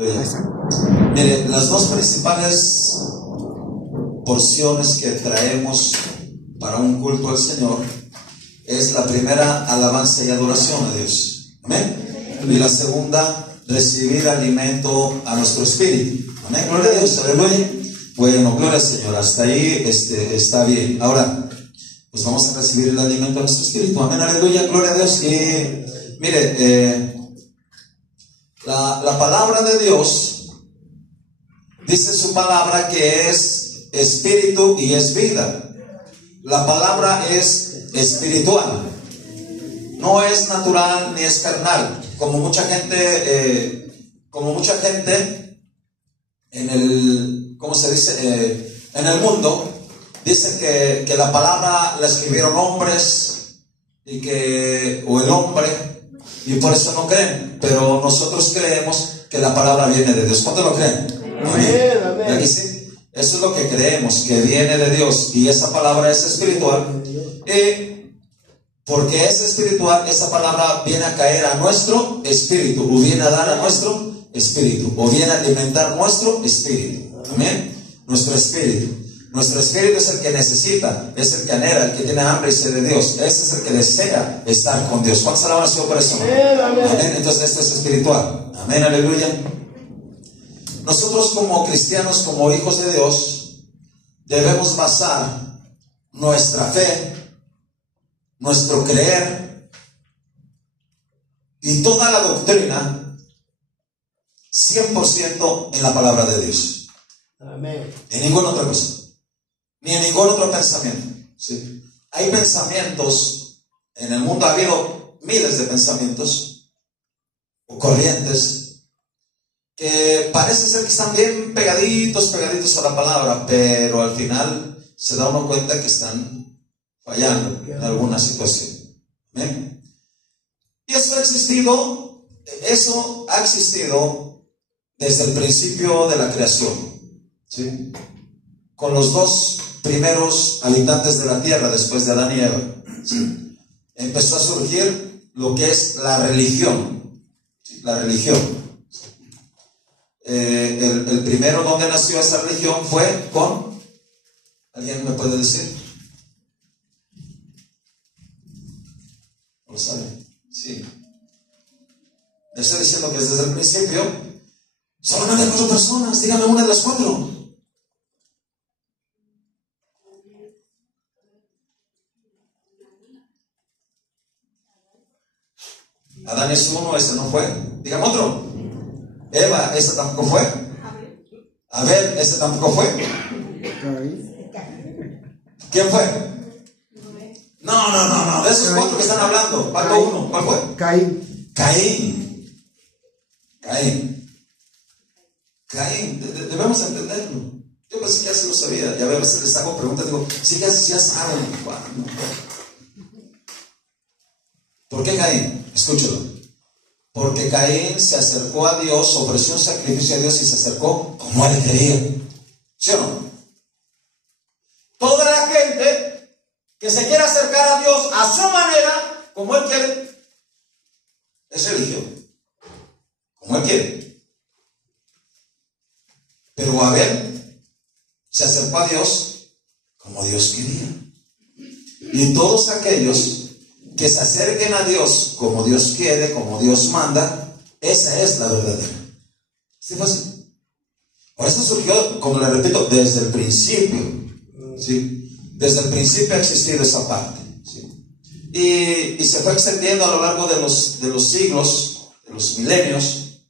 Mire, las dos principales porciones que traemos para un culto al Señor es la primera, alabanza y adoración a Dios. Amén. Y la segunda, recibir alimento a nuestro espíritu. Amén. Gloria a Dios. Aleluya. Bueno, gloria al Señor. Hasta ahí está bien. Ahora, pues vamos a recibir el alimento a nuestro espíritu. Amén. Aleluya. Gloria a Dios. Y mire, la palabra de Dios dice su palabra que es espíritu y es vida. La palabra es espiritual, no es natural ni es carnal, como mucha gente en el, ¿cómo se dice? En el mundo dice que la palabra la escribieron hombres o el hombre, y por eso no creen. Pero nosotros creemos que la palabra viene de Dios. ¿Cuántos lo creen? Amén, amén. Aquí sí. Eso es lo que creemos, que viene de Dios, y esa palabra es espiritual. Y porque es espiritual, esa palabra viene a caer a nuestro espíritu, o viene a dar a nuestro espíritu, o viene a alimentar nuestro espíritu. Amén. Nuestro espíritu. Nuestro espíritu es el que necesita, es el que anhela, el que tiene hambre y sed de Dios. Ese es el que desea estar con Dios. ¿Cuántos alaban al Señor por eso? Amén. Entonces esto es espiritual. Amén, aleluya. Nosotros como cristianos, como hijos de Dios, debemos basar nuestra fe, nuestro creer y toda la doctrina 100% en la palabra de Dios. Amén. En ninguna otra cosa, ni en ningún otro pensamiento. ¿Sí? Hay pensamientos, en el mundo ha habido miles de pensamientos o corrientes que parece ser que están bien pegaditos a la palabra, pero al final se da uno cuenta que están fallando en alguna situación. ¿Amén? Y eso ha existido desde el principio de la creación. ¿Sí? Con los dos primeros habitantes de la tierra después de Adán y Eva. ¿Sí? Empezó a surgir lo que es la religión. ¿Sí? La religión. El primero donde nació esa religión fue con... ¿Alguien me puede decir? ¿No lo sabe? Sí. Le estoy diciendo que desde el principio solamente 4 personas. Dígame una de las 4. Adán es uno, ese no fue. Dígame otro. Eva, ese tampoco fue. Abel, ese tampoco fue. ¿Quién fue? No. De esos 4 que están hablando, faltó uno. ¿Cuál fue? Caín. Debemos entenderlo. Yo pensé que ya se lo sabía. Y a veces les hago preguntas, digo, sí, ya saben. ¿Por qué Caín? Escúchalo. Porque Caín se acercó a Dios, ofreció un sacrificio a Dios y se acercó como él quería. ¿Sí o no? Toda la gente que se quiere acercar a Dios a su manera, como él quiere, es religión. Como él quiere. Pero Abel se acercó a Dios como Dios quería. Y todos aquellos que se acerquen a Dios como Dios quiere, como Dios manda, esa es la verdadera. ¿Sí fue así? Por eso surgió, como le repito, desde el principio. ¿Sí? Desde el principio ha existido esa parte. ¿Sí? Y se fue extendiendo a lo largo de los siglos, de los milenios,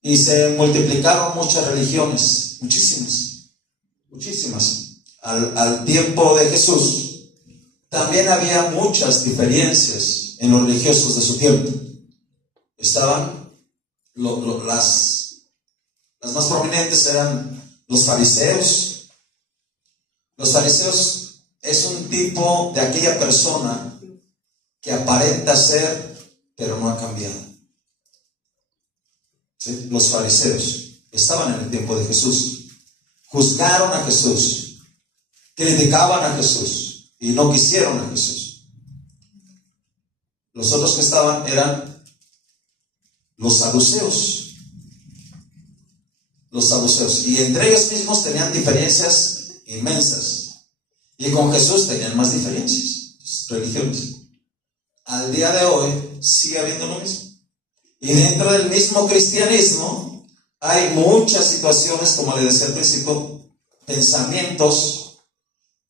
y se multiplicaron muchas religiones, muchísimas. Al tiempo de Jesús también había muchas diferencias en los religiosos de su tiempo. Estaban las más prominentes eran los fariseos. Los fariseos es un tipo de aquella persona que aparenta ser, pero no ha cambiado. ¿Sí? Los fariseos estaban en el tiempo de Jesús. Juzgaron a Jesús, criticaban a Jesús y no quisieron a Jesús. Los otros que estaban eran los saduceos. los saduceos. Y entre ellos mismos tenían diferencias inmensas. Y con Jesús tenían más diferencias, religiones. Al día de hoy sigue habiendo lo mismo. Y dentro del mismo cristianismo hay muchas situaciones, como le decía al principio, pensamientos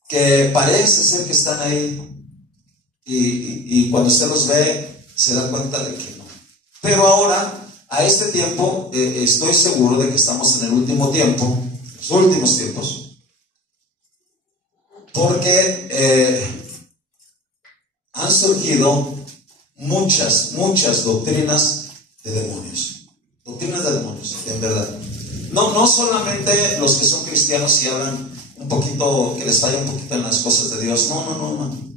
que parece ser que están ahí. Y cuando usted los ve, se da cuenta de que no. Pero ahora, a este tiempo, estoy seguro de que estamos en el último tiempo, los últimos tiempos, porque han surgido muchas doctrinas de demonios. Doctrinas de demonios, en verdad. No solamente los que son cristianos y hablan un poquito, que les falla un poquito en las cosas de Dios. No.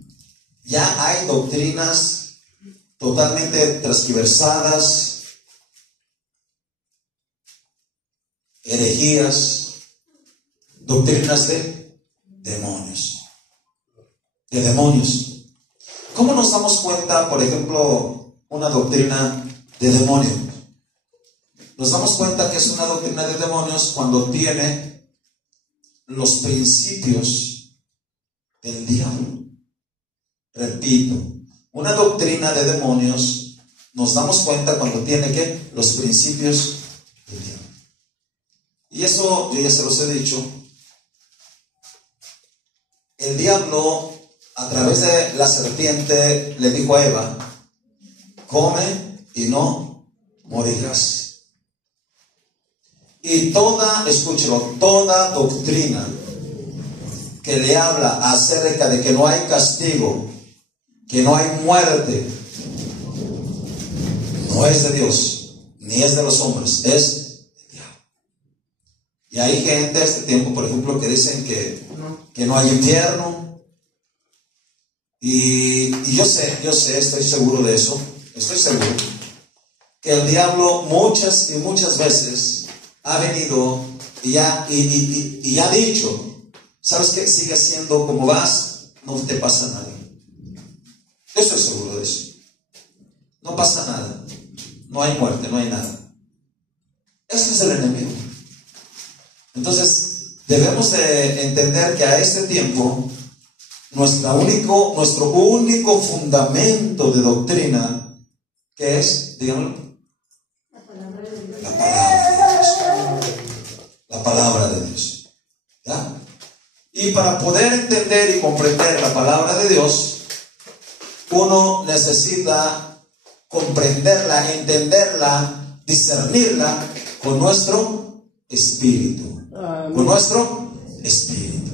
Ya hay doctrinas totalmente transgiversadas, herejías, doctrinas de demonios. De demonios. ¿Cómo nos damos cuenta, por ejemplo, una doctrina de demonio? Nos damos cuenta que es una doctrina de demonios cuando tiene los principios del diablo. Repito, una doctrina de demonios nos damos cuenta cuando tiene que los principios del diablo. Y eso yo ya se los he dicho. El diablo, a través de la serpiente, le dijo a Eva: come y no morirás. Y escúchelo, toda doctrina que le habla acerca de que no hay castigo, que no hay muerte, no es de Dios, ni es de los hombres, es del diablo. Y hay gente a este tiempo, por ejemplo, que dicen que no hay infierno. Y yo sé, estoy seguro de eso, estoy seguro que el diablo muchas y muchas veces ha venido y ha dicho: ¿sabes qué? Sigue haciendo como vas, no te pasa nada. Yo estoy seguro de eso. No pasa nada, no hay muerte, no hay nada. Ese es el enemigo. Entonces debemos de entender que a este tiempo nuestro único fundamento de doctrina, que es, díganlo, la palabra de Dios. ¿Ya? Y para poder entender y comprender la palabra de Dios, uno necesita comprenderla, entenderla, discernirla con nuestro espíritu. Con nuestro espíritu.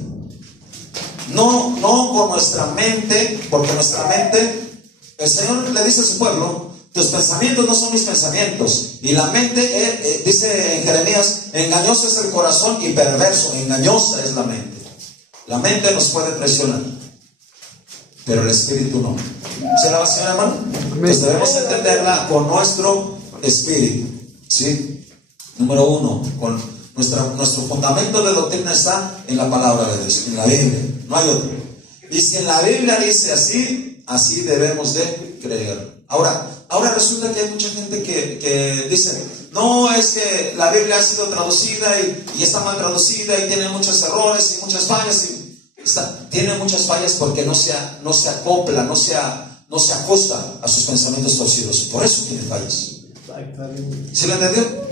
No con nuestra mente, porque nuestra mente, el Señor le dice a su pueblo: tus pensamientos no son mis pensamientos. Y la mente, dice en Jeremías, engañoso es el corazón y perverso. Engañosa es la mente. La mente nos puede traicionar, pero el espíritu no. ¿Se la va a hacer, hermano? Entonces debemos entenderla con nuestro espíritu. ¿Sí? Número uno, con nuestro fundamento de doctrina está en la palabra de Dios, en la Biblia. No hay otro. Y si en la Biblia dice así debemos de creer. Ahora resulta que hay mucha gente que dice: no, es que la Biblia ha sido traducida y está mal traducida y tiene muchos errores y muchas fallas. Tiene muchas fallas porque no se acopla, no se ajusta a sus pensamientos torcidos. Por eso tiene fallas. ¿Sí lo entendió?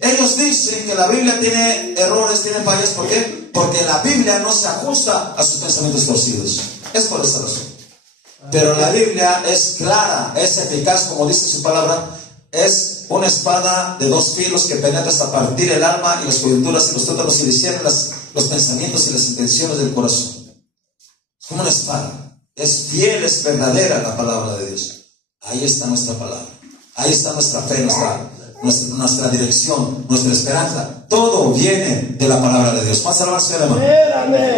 Ellos dicen que la Biblia tiene errores, tiene fallas. ¿Por qué? Porque la Biblia no se ajusta a sus pensamientos torcidos. Es por esa razón. Pero la Biblia es clara, es eficaz, como dice su palabra. Es una espada de 2 filos que penetra hasta partir el alma y las coyunturas y los tuétanos y discierne los pensamientos y las intenciones del corazón. Es como una espada. Es fiel, es verdadera la palabra de Dios. Ahí está nuestra palabra. Ahí está nuestra fe, nuestra dirección, nuestra esperanza. Todo viene de la palabra de Dios. Más alabanza, hermano.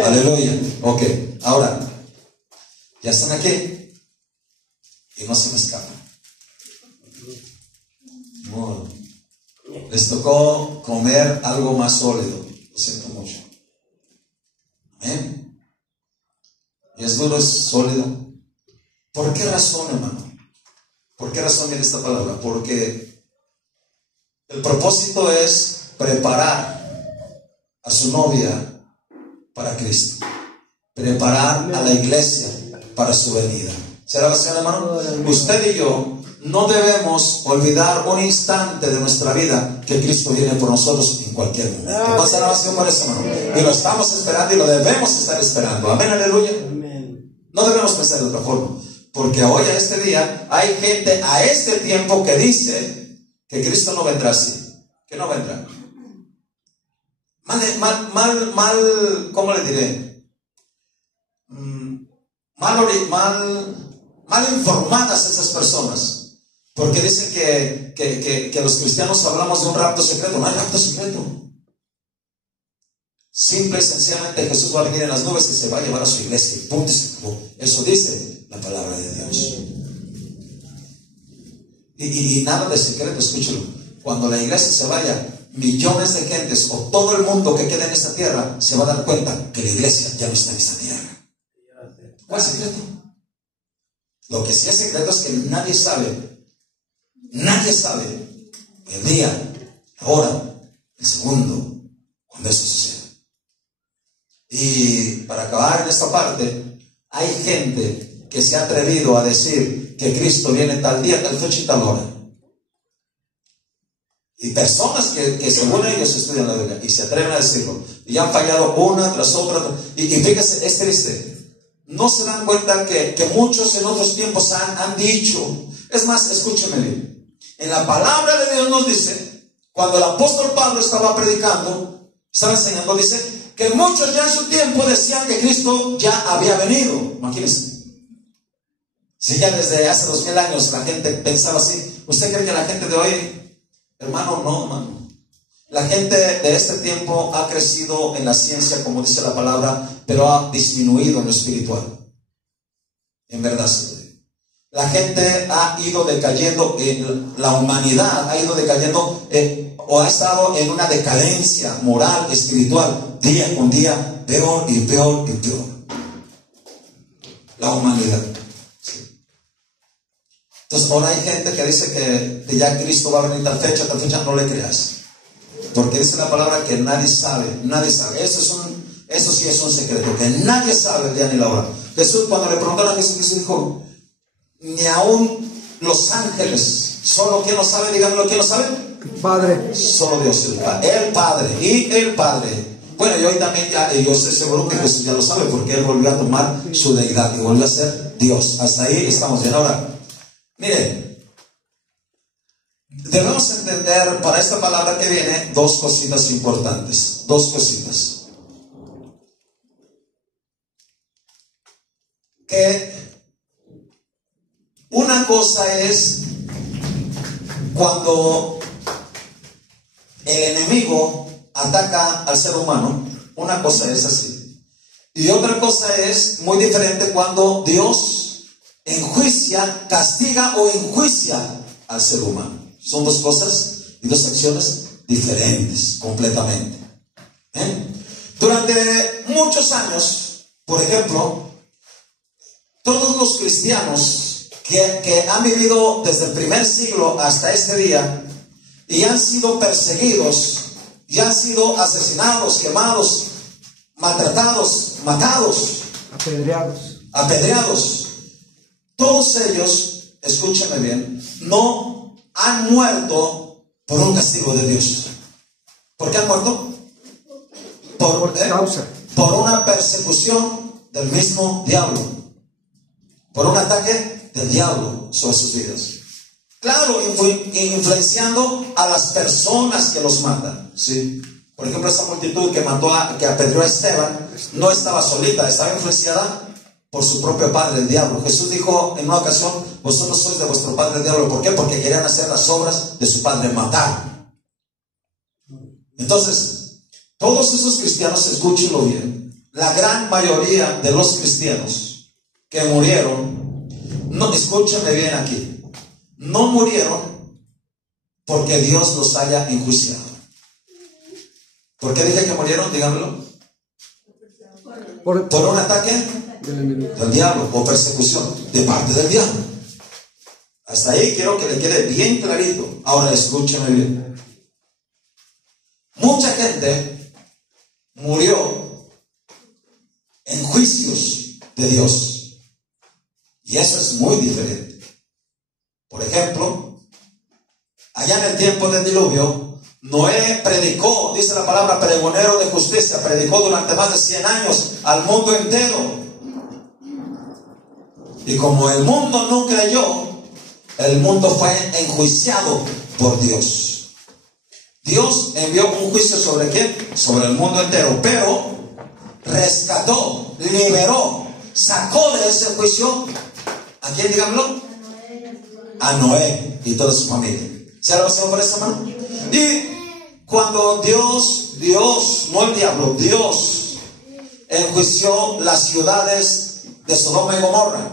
Aleluya. Ok, ahora, ya están aquí y no se me escapan. No. Les tocó comer algo más sólido. Lo siento mucho. Amén. Y es duro, es sólido. ¿Por qué razón, hermano? ¿Por qué razón viene esta palabra? Porque el propósito es preparar a su novia para Cristo, preparar a la iglesia para su venida. ¿Será la Señora, hermano? Usted y yo no debemos olvidar un instante de nuestra vida que Cristo viene por nosotros en cualquier momento. ¿Cuál será la oración para eso, hermano? Y lo estamos esperando y lo debemos estar esperando. Amén, aleluya. No debemos pensar de otra forma, porque hoy a este día hay gente a este tiempo que dice que Cristo no vendrá así, que no vendrá. ¿Cómo le diré? Mal informadas esas personas, porque dicen que los cristianos hablamos de un rapto secreto. No hay rapto secreto. Simple y sencillamente Jesús va a venir en las nubes y se va a llevar a su iglesia y punto, se acabó. Eso dice la palabra de Dios. Y nada de secreto, escúchelo. Cuando la iglesia se vaya, millones de gentes o todo el mundo que quede en esta tierra se va a dar cuenta que la iglesia ya no está en esta tierra. ¿Cuál es el secreto? Lo que sí es secreto es que nadie sabe el día, la hora, el segundo, cuando eso suceda. Y para acabar en esta parte, hay gente que se ha atrevido a decir que Cristo viene tal día, tal fecha y tal hora. Y personas que según ellos estudian la Biblia y se atreven a decirlo, y han fallado una tras otra. Y fíjese, es triste. No se dan cuenta que muchos en otros tiempos han dicho. Es más, escúcheme bien. En la palabra de Dios nos dice, cuando el apóstol Pablo estaba predicando, estaba enseñando, dice que muchos ya en su tiempo decían que Cristo ya había venido. Imagínense. Si ya desde hace 2000 años la gente pensaba así, ¿usted cree que la gente de hoy, hermano? No, hermano. La gente de este tiempo ha crecido en la ciencia, como dice la palabra, pero ha disminuido en lo espiritual. En verdad, sí. La gente ha ido decayendo, la humanidad ha ido decayendo o ha estado en una decadencia moral, espiritual, día con día, peor y peor y peor. La humanidad. Sí. Entonces, ahora hay gente que dice que ya Cristo va a venir tal fecha, no le creas. Porque dice la palabra que nadie sabe. Eso sí es un secreto, que nadie sabe el día ni la hora. Jesús, cuando le preguntaron a Jesús, dijo, ni aún los ángeles, solo quien lo sabe, díganmelo, ¿quién lo sabe? El Padre. Solo Dios, el Padre y el Padre. Bueno, yo hoy también yo estoy seguro que Jesús ya lo sabe, porque Él volvió a tomar su deidad y volvió a ser Dios. Hasta ahí estamos bien. Ahora, mire, debemos entender para esta palabra que viene dos cositas importantes. Dos cositas. Que una cosa es cuando el enemigo ataca al ser humano. Una cosa es así. Y otra cosa es muy diferente cuando Dios enjuicia, castiga o enjuicia al ser humano. Son dos cosas y dos acciones diferentes completamente. Durante muchos años, por ejemplo, todos los cristianos que han vivido desde el primer siglo hasta este día y han sido perseguidos, y han sido asesinados, quemados, maltratados, matados, apedreados, todos ellos, escúchenme bien, no han muerto por un castigo de Dios. ¿Por qué han muerto? Por una persecución del mismo diablo, por un ataque del diablo sobre sus vidas. Claro, influenciando a las personas que los matan, ¿sí? Por ejemplo, esa multitud que apedreó a Esteban no estaba solita, estaba influenciada por su propio padre, el diablo. Jesús dijo en una ocasión, vosotros sois de vuestro padre el diablo. ¿Por qué? Porque querían hacer las obras de su padre, matar. Entonces, todos esos cristianos, escúchenlo bien, la gran mayoría de los cristianos que murieron, no, escúchenme bien aquí, no murieron porque Dios los haya enjuiciado. ¿Por qué dije que murieron? Díganmelo. Por un ataque del diablo o persecución de parte del diablo. Hasta ahí quiero que le quede bien clarito. Ahora escúcheme bien. gente murió en juicios de Dios. Y eso es muy diferente. Por ejemplo, allá en el tiempo del diluvio, Noé predicó, dice la palabra, pregonero de justicia, predicó durante más de 100 años al mundo entero. Y como el mundo no creyó, el mundo fue enjuiciado por Dios. Dios envió un juicio ¿sobre quién? Sobre el mundo entero, pero rescató, liberó, sacó de ese juicio, ¿a quién, díganlo? A Noé y toda su familia. ¿Se ha alabado por eso, hermano? Y cuando Dios, no el diablo, Dios enjuició las ciudades de Sodoma y Gomorra,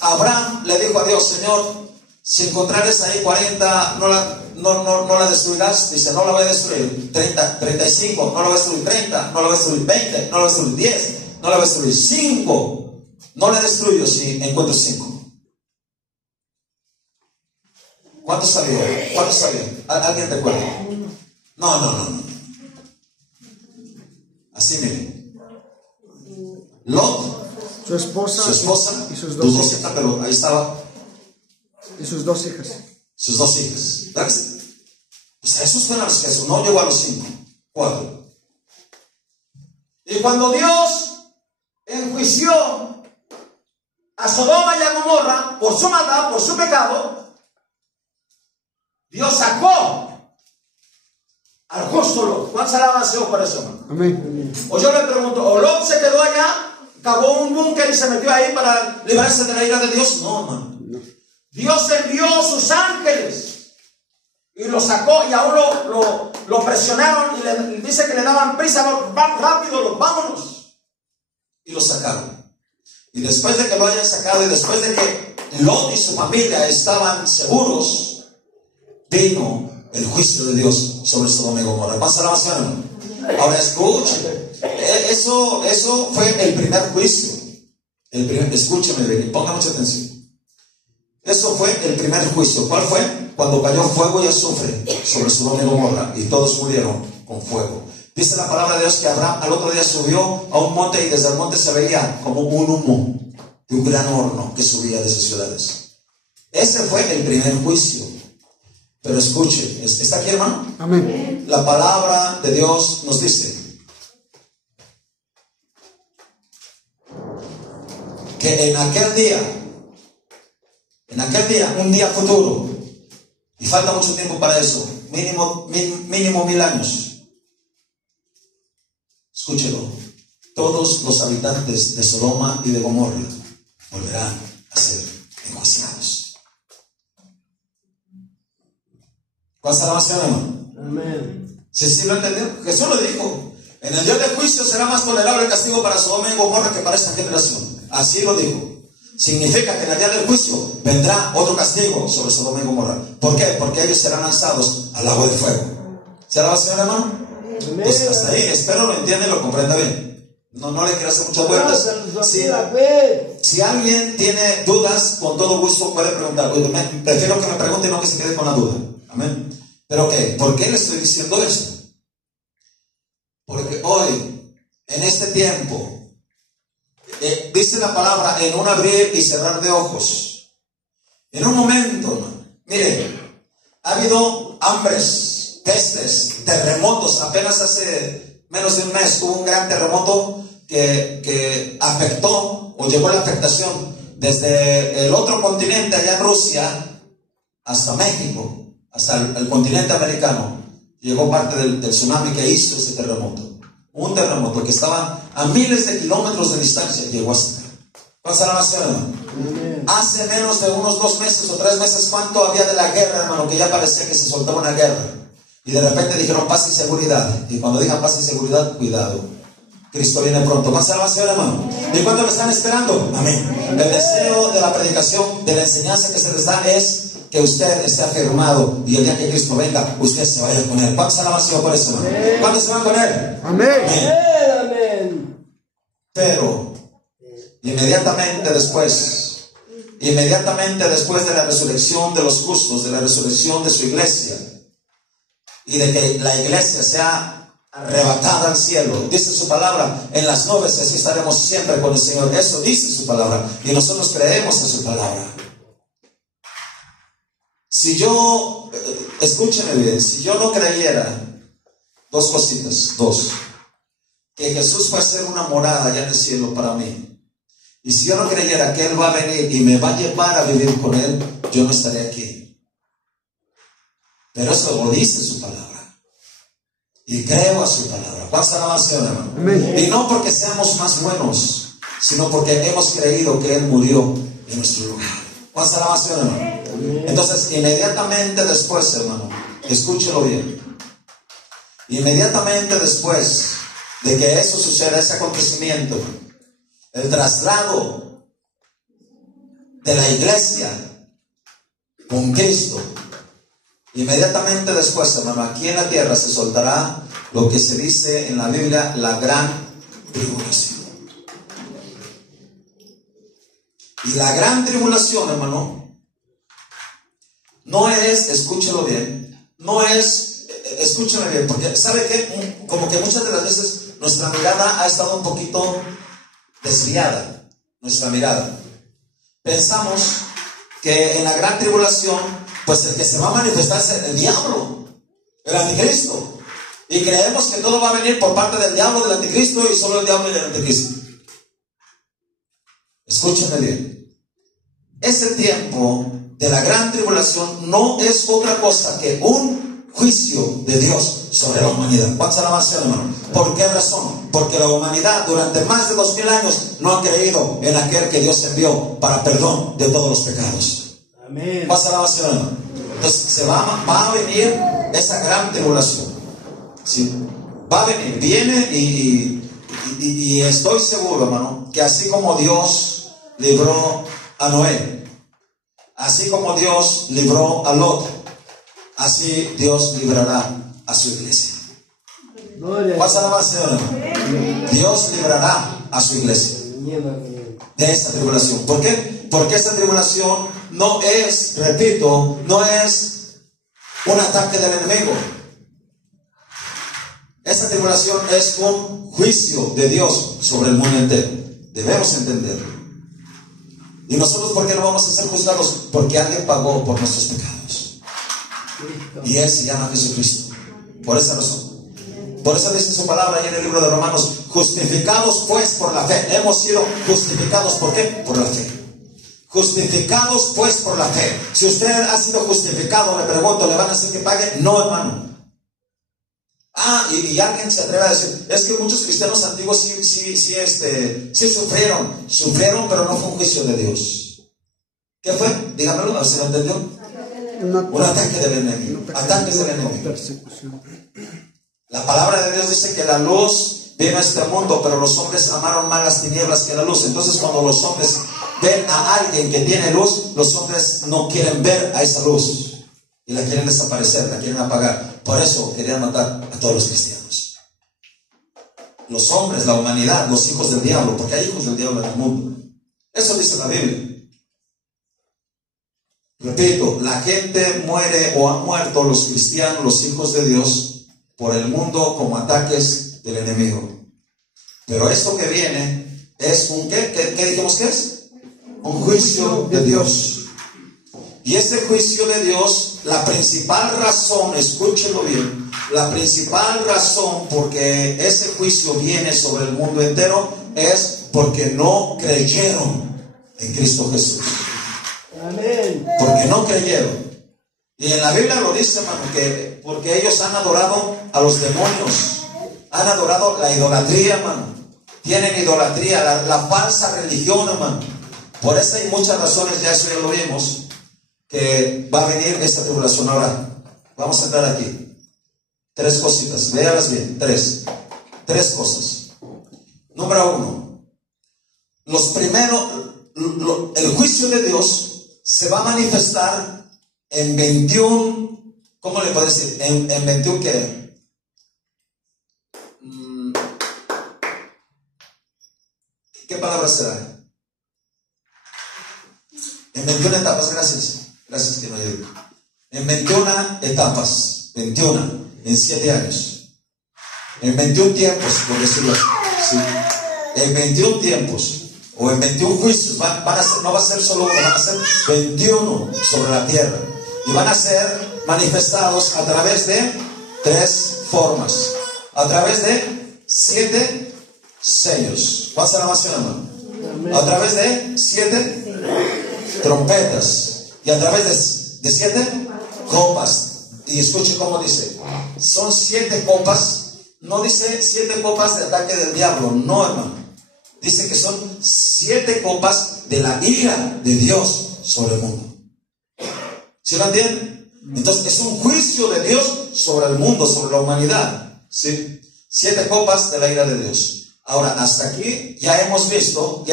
Abraham le dijo a Dios: Señor, si encontrares ahí 40, no la destruirás. Dice: no la voy a destruir. 30, 35, no la voy a destruir. 30, no la voy a destruir. 20, no la voy a destruir. 10, no la voy a destruir. 5, no la destruyo si encuentro 5. ¿Cuántos sabían? ¿Cuántos sabían? ¿Alguien recuerda? No. Así miren. Lot, su esposa y sus dos dos hijas, pero ahí estaba. Y sus 2 hijas. Sus 2 hijas. ¿Verdad? Pues esos fueron los que no llegó a los 5, 4. Y cuando Dios enjuició a Sodoma y a Gomorra por su maldad, por su pecado, Dios sacó al justo Lot. ¿Cuántos alaban a Dios por eso, hermano? Amén. O yo le pregunto, ¿o Lot se quedó allá, cavó un búnker y se metió ahí para librarse de la ira de Dios? No, hermano. Dios envió sus ángeles y lo sacó, y aún lo presionaron y le dice que le daban prisa: vamos rápido, vámonos. Y lo sacaron. Y después de que lo hayan sacado, y después de que Lot y su familia estaban seguros, vino el juicio de Dios sobre Sodoma y Gomorra. ¿Pasa la oración? Ahora escuchen, eso fue el primer juicio. Escúcheme bien y pongan mucha atención. Eso fue el primer juicio. ¿Cuál fue? Cuando cayó fuego y azufre sobre Sodoma y Gomorra y todos murieron con fuego. Dice la palabra de Dios que Abraham al otro día subió a un monte, y desde el monte se veía como un humo de un gran horno que subía de sus ciudades. Ese fue el primer juicio. Pero escuche, ¿está aquí, hermano? Amén. La palabra de Dios nos dice que en aquel día, un día futuro, y falta mucho tiempo para eso, mínimo 1000 años, escúchelo, todos los habitantes de Sodoma y de Gomorra volverán a ser enjuiciados. ¿Cuál es la oración, hermano? Amén. ¿Sí lo entendió? Jesús lo dijo: en el día del juicio será más tolerable el castigo para Sodoma y Gomorra que para esta generación. Así lo dijo. Significa que en el día del juicio vendrá otro castigo sobre Sodoma y Gomorra. ¿Por qué? Porque ellos serán lanzados al agua del fuego. ¿Se la va a hacer, hermano? Pues hasta ahí, espero lo entienda y lo comprenda bien. No le quiero hacer muchas vueltas. Si alguien tiene dudas, con todo gusto puede preguntar. Prefiero que me pregunte y no que se quede con la duda. Amén. Pero ¿por qué le estoy diciendo eso? Porque hoy, en este tiempo, dice la palabra, en un abrir y cerrar de ojos, en un momento, mire, ha habido hambres, pestes, terremotos. Apenas hace menos de un mes hubo un gran terremoto que afectó, o llevó la afectación desde el otro continente, allá en Rusia, hasta México, hasta el continente americano. Llegó parte del tsunami que hizo ese terremoto. Un terremoto que estaba a miles de kilómetros de distancia, llegó hasta acá. ¿Pasa la nación, hermano? Hace menos de unos 2 meses o 3 meses, ¿cuánto había de la guerra, hermano? Que ya parecía que se soltaba una guerra. Y de repente dijeron paz y seguridad. Y cuando digan paz y seguridad, cuidado, Cristo viene pronto. ¿Pasa la nación, hermano? ¿Y cuánto lo están esperando? Amén. El deseo de la predicación, de la enseñanza que se les da, es que usted esté afirmado, y el día que Cristo venga, usted se vaya con Él. ¿Cuántos alaban por eso, hermano? ¿Cuántos se van con Él? Amén. Amén. Pero inmediatamente después de la resurrección de los justos, de la resurrección de su iglesia, y de que la iglesia sea arrebatada al cielo. Dice su palabra, en las nubes, así estaremos siempre con el Señor. Eso dice su palabra y nosotros creemos en su palabra. Si yo, escúcheme bien, si yo no creyera, dos cositas, que Jesús va a ser una morada allá en el cielo para mí, y si yo no creyera que Él va a venir y me va a llevar a vivir con Él, yo no estaré aquí. Pero eso lo dice su palabra y creo a su palabra. ¿Cuántas alabanzas, hermano? Amén. Y no porque seamos más buenos, sino porque hemos creído que Él murió en nuestro lugar. ¿Cuántas alabanzas, hermano? Entonces, inmediatamente después, hermano, escúchelo bien. Inmediatamente después de que eso suceda, ese acontecimiento, el traslado de la iglesia con Cristo, inmediatamente después, hermano, aquí en la tierra se soltará lo que se dice en la Biblia, la gran tribulación. Y la gran tribulación, hermano, no es, escúchelo bien, no es, escúchame bien, porque ¿sabe qué? Como que muchas de las veces nuestra mirada ha estado un poquito desviada, nuestra mirada. Pensamos que en la gran tribulación, pues el que se va a manifestar es el diablo, el anticristo. Y creemos que todo va a venir por parte del diablo, del anticristo, y solo el diablo y el anticristo. Escúchame bien. Ese tiempo de la gran tribulación no es otra cosa que un juicio de Dios sobre la humanidad. ¿Cuántas alabanzas, hermano? ¿Por qué razón? Porque la humanidad durante más de 2000 años no ha creído en aquel que Dios envió para perdón de todos los pecados. Amén. ¿Cuántas alabanzas, hermano? Entonces se va a venir esa gran tribulación. ¿Sí? Va a venir, viene y estoy seguro, hermano, que así como Dios libró a Noé, así como Dios libró a Lot, así Dios librará a su iglesia. ¿Cuántas alabanzas, hermano? Dios librará a su iglesia de esta tribulación. ¿Por qué? Porque esta tribulación no es, repito, no es un ataque del enemigo. Esta tribulación es un juicio de Dios sobre el mundo entero. Debemos entenderlo. ¿Y nosotros por qué no vamos a ser juzgados? Porque alguien pagó por nuestros pecados. Y Él se llama Jesucristo. Por esa razón. Por eso dice su palabra ahí en el libro de Romanos: justificados pues por la fe. Hemos sido justificados, ¿por qué? Por la fe. Justificados pues por la fe. Si usted ha sido justificado, le pregunto, ¿le van a hacer que pague? No, hermano. Y alguien se atreve a decir, es que muchos cristianos antiguos sí sufrieron, pero no fue un juicio de Dios. ¿Qué fue? Dígamelo, a ver si lo entendió. Un ataque del enemigo. Ataques del enemigo. La palabra de Dios dice que la luz vino a este mundo, pero los hombres amaron más las tinieblas que la luz. Entonces, cuando los hombres ven a alguien que tiene luz, los hombres no quieren ver a esa luz y la quieren desaparecer, la quieren apagar. Por eso querían matar a todos los cristianos. Los hombres, la humanidad, los hijos del diablo, porque hay hijos del diablo en el mundo. Eso dice la Biblia. Repito, la gente muere o han muerto, los cristianos, los hijos de Dios, por el mundo como ataques del enemigo. Pero esto que viene es un ¿qué? ¿Qué dijimos que es? Un juicio de Dios. Y ese juicio de Dios, la principal razón, escúchelo bien, la principal razón porque ese juicio viene sobre el mundo entero es porque no creyeron en Cristo Jesús. Amén. Porque no creyeron. Y en la Biblia lo dice, hermano, que porque ellos han adorado a los demonios, han adorado la idolatría, hermano. Tienen idolatría, la falsa religión, hermano. Por eso hay muchas razones, ya eso ya lo vimos, que va a venir esta tribulación. Ahora, vamos a entrar aquí. 3 cositas, véalas bien, 3 cosas. Número 1, el juicio de Dios se va a manifestar en 21, ¿cómo le puedo decir? En 21 ¿qué? ¿Qué palabra será? En 21 etapas, gracias que no llegué. En 21 etapas, 21. en 7 años. En 21 tiempos, por decirlo así. ¿Sí? En 21 tiempos. O en 21 juicios, van a ser, no va a ser solo uno, van a ser 21 sobre la tierra. Y van a ser manifestados a través de 3 formas. A través de 7 sellos. ¿Cuál será la más, hermano? A través de 7 trompetas. Y a través de 7 copas. Y escuche cómo dice. Son 7 copas. No dice 7 copas de ataque del diablo. No, hermano. Dice que son 7 copas de la ira de Dios sobre el mundo. ¿Sí lo entienden? Entonces es un juicio de Dios sobre el mundo, sobre la humanidad. ¿Sí? 7 copas de la ira de Dios. Ahora, hasta aquí ya hemos visto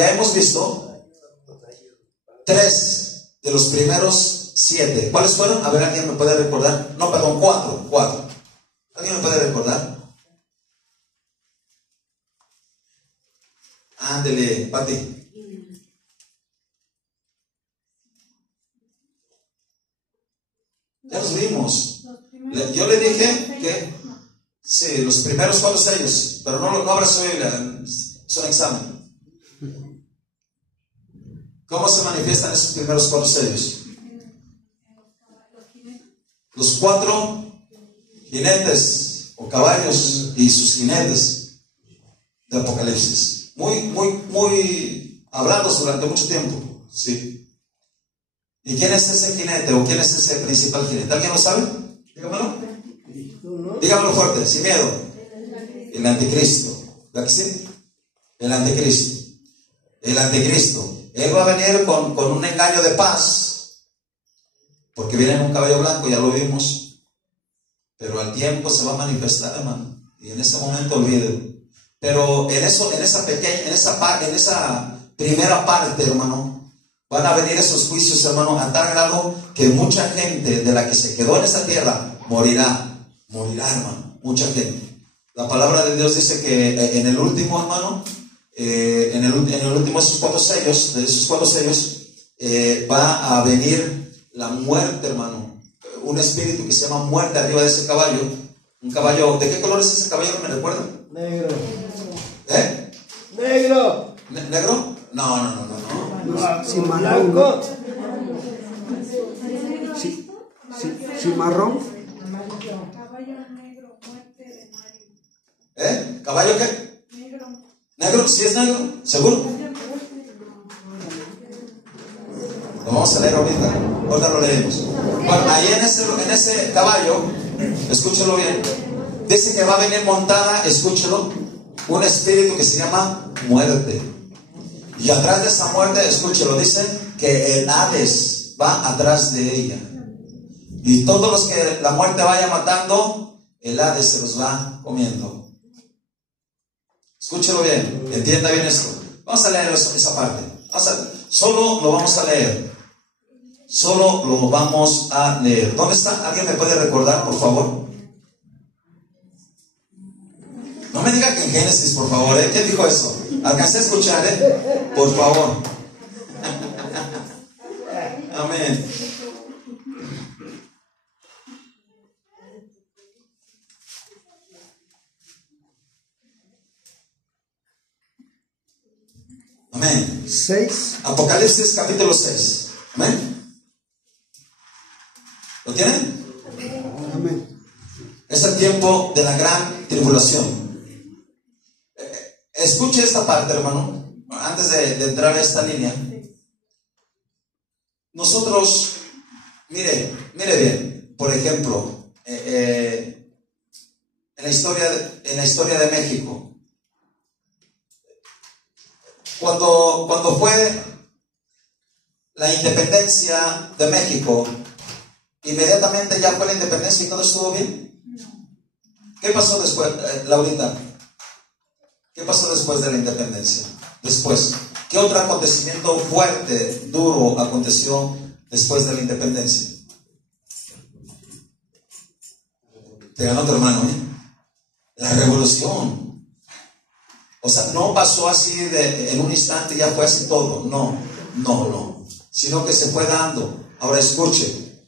3 de los primeros 7. ¿Cuáles fueron? A ver, ¿alguien me puede recordar? No, perdón, 4. ¿Alguien me puede recordar? Ándele, Pati. Ya los vimos. Yo le dije que sí, los primeros 4 sellos, pero no abra su Biblia, es un examen. ¿Cómo se manifiestan esos primeros 4 sellos? Los 4 jinetes o caballos y sus jinetes de Apocalipsis. Muy hablados durante mucho tiempo. Sí. ¿Y quién es ese jinete o quién es ese principal jinete? ¿Alguien lo sabe? Dígamelo. Dígamelo fuerte, sin miedo. El anticristo. ¿Verdad que sí? El anticristo. El anticristo. Él va a venir con un engaño de paz. Porque viene en un caballo blanco, ya lo vimos. Pero al tiempo se va a manifestar, hermano. Y en ese momento olvídelo. Pero en esa primera parte, hermano, van a venir esos juicios, hermano, a tal grado que mucha gente de la que se quedó en esta tierra morirá, hermano, mucha gente. La palabra de Dios dice que en el último, hermano, en el último de esos 4 sellos, va a venir la muerte, hermano. Un espíritu que se llama muerte arriba de ese caballo. Un caballo, ¿de qué color es ese caballo? ¿Me recuerdan? Negro. ¿Eh? Negro. ¿Negro? No. Cimarrón. Cimarrón. ¿Eh? ¿Caballo qué? ¿Negro? ¿Sí es negro? ¿Seguro? Lo vamos a leer ahorita. Ahorita lo leemos. Bueno, ahí en ese caballo, escúchelo bien, dice que va a venir montada, escúchelo, un espíritu que se llama muerte. Y atrás de esa muerte, escúchelo, dice que el Hades va atrás de ella. Y todos los que la muerte vaya matando, el Hades se los va comiendo. Escúchelo bien, entienda bien esto. Vamos a leer esa parte. Solo lo vamos a leer. Solo lo vamos a leer. ¿Dónde está? ¿Alguien me puede recordar, por favor? No me diga que en Génesis, por favor, ¿eh? ¿Quién dijo eso? Alcancé a escuchar, ¿eh? Por favor. Amén. Amén. 6. Apocalipsis capítulo 6. Amén. ¿Lo tienen? Amén. Es el tiempo de la gran tribulación. Escuche esta parte, hermano, antes de entrar a esta línea. Nosotros, mire bien, por ejemplo, en la historia de México, cuando fue la independencia de México, inmediatamente ya fue la independencia y todo estuvo bien. ¿Qué pasó después, Laurita? ¿Qué pasó después de la independencia? Después, ¿qué otro acontecimiento fuerte, duro aconteció después de la independencia? Te ganó tu hermano, ¿eh? La revolución. O sea, no pasó así en un instante, ya fue así todo. No. Sino que se fue dando. Ahora escuche.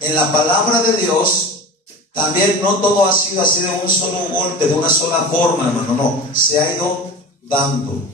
En la palabra de Dios También no todo ha sido así de un solo golpe, de una sola forma, hermano, no. Se ha ido dando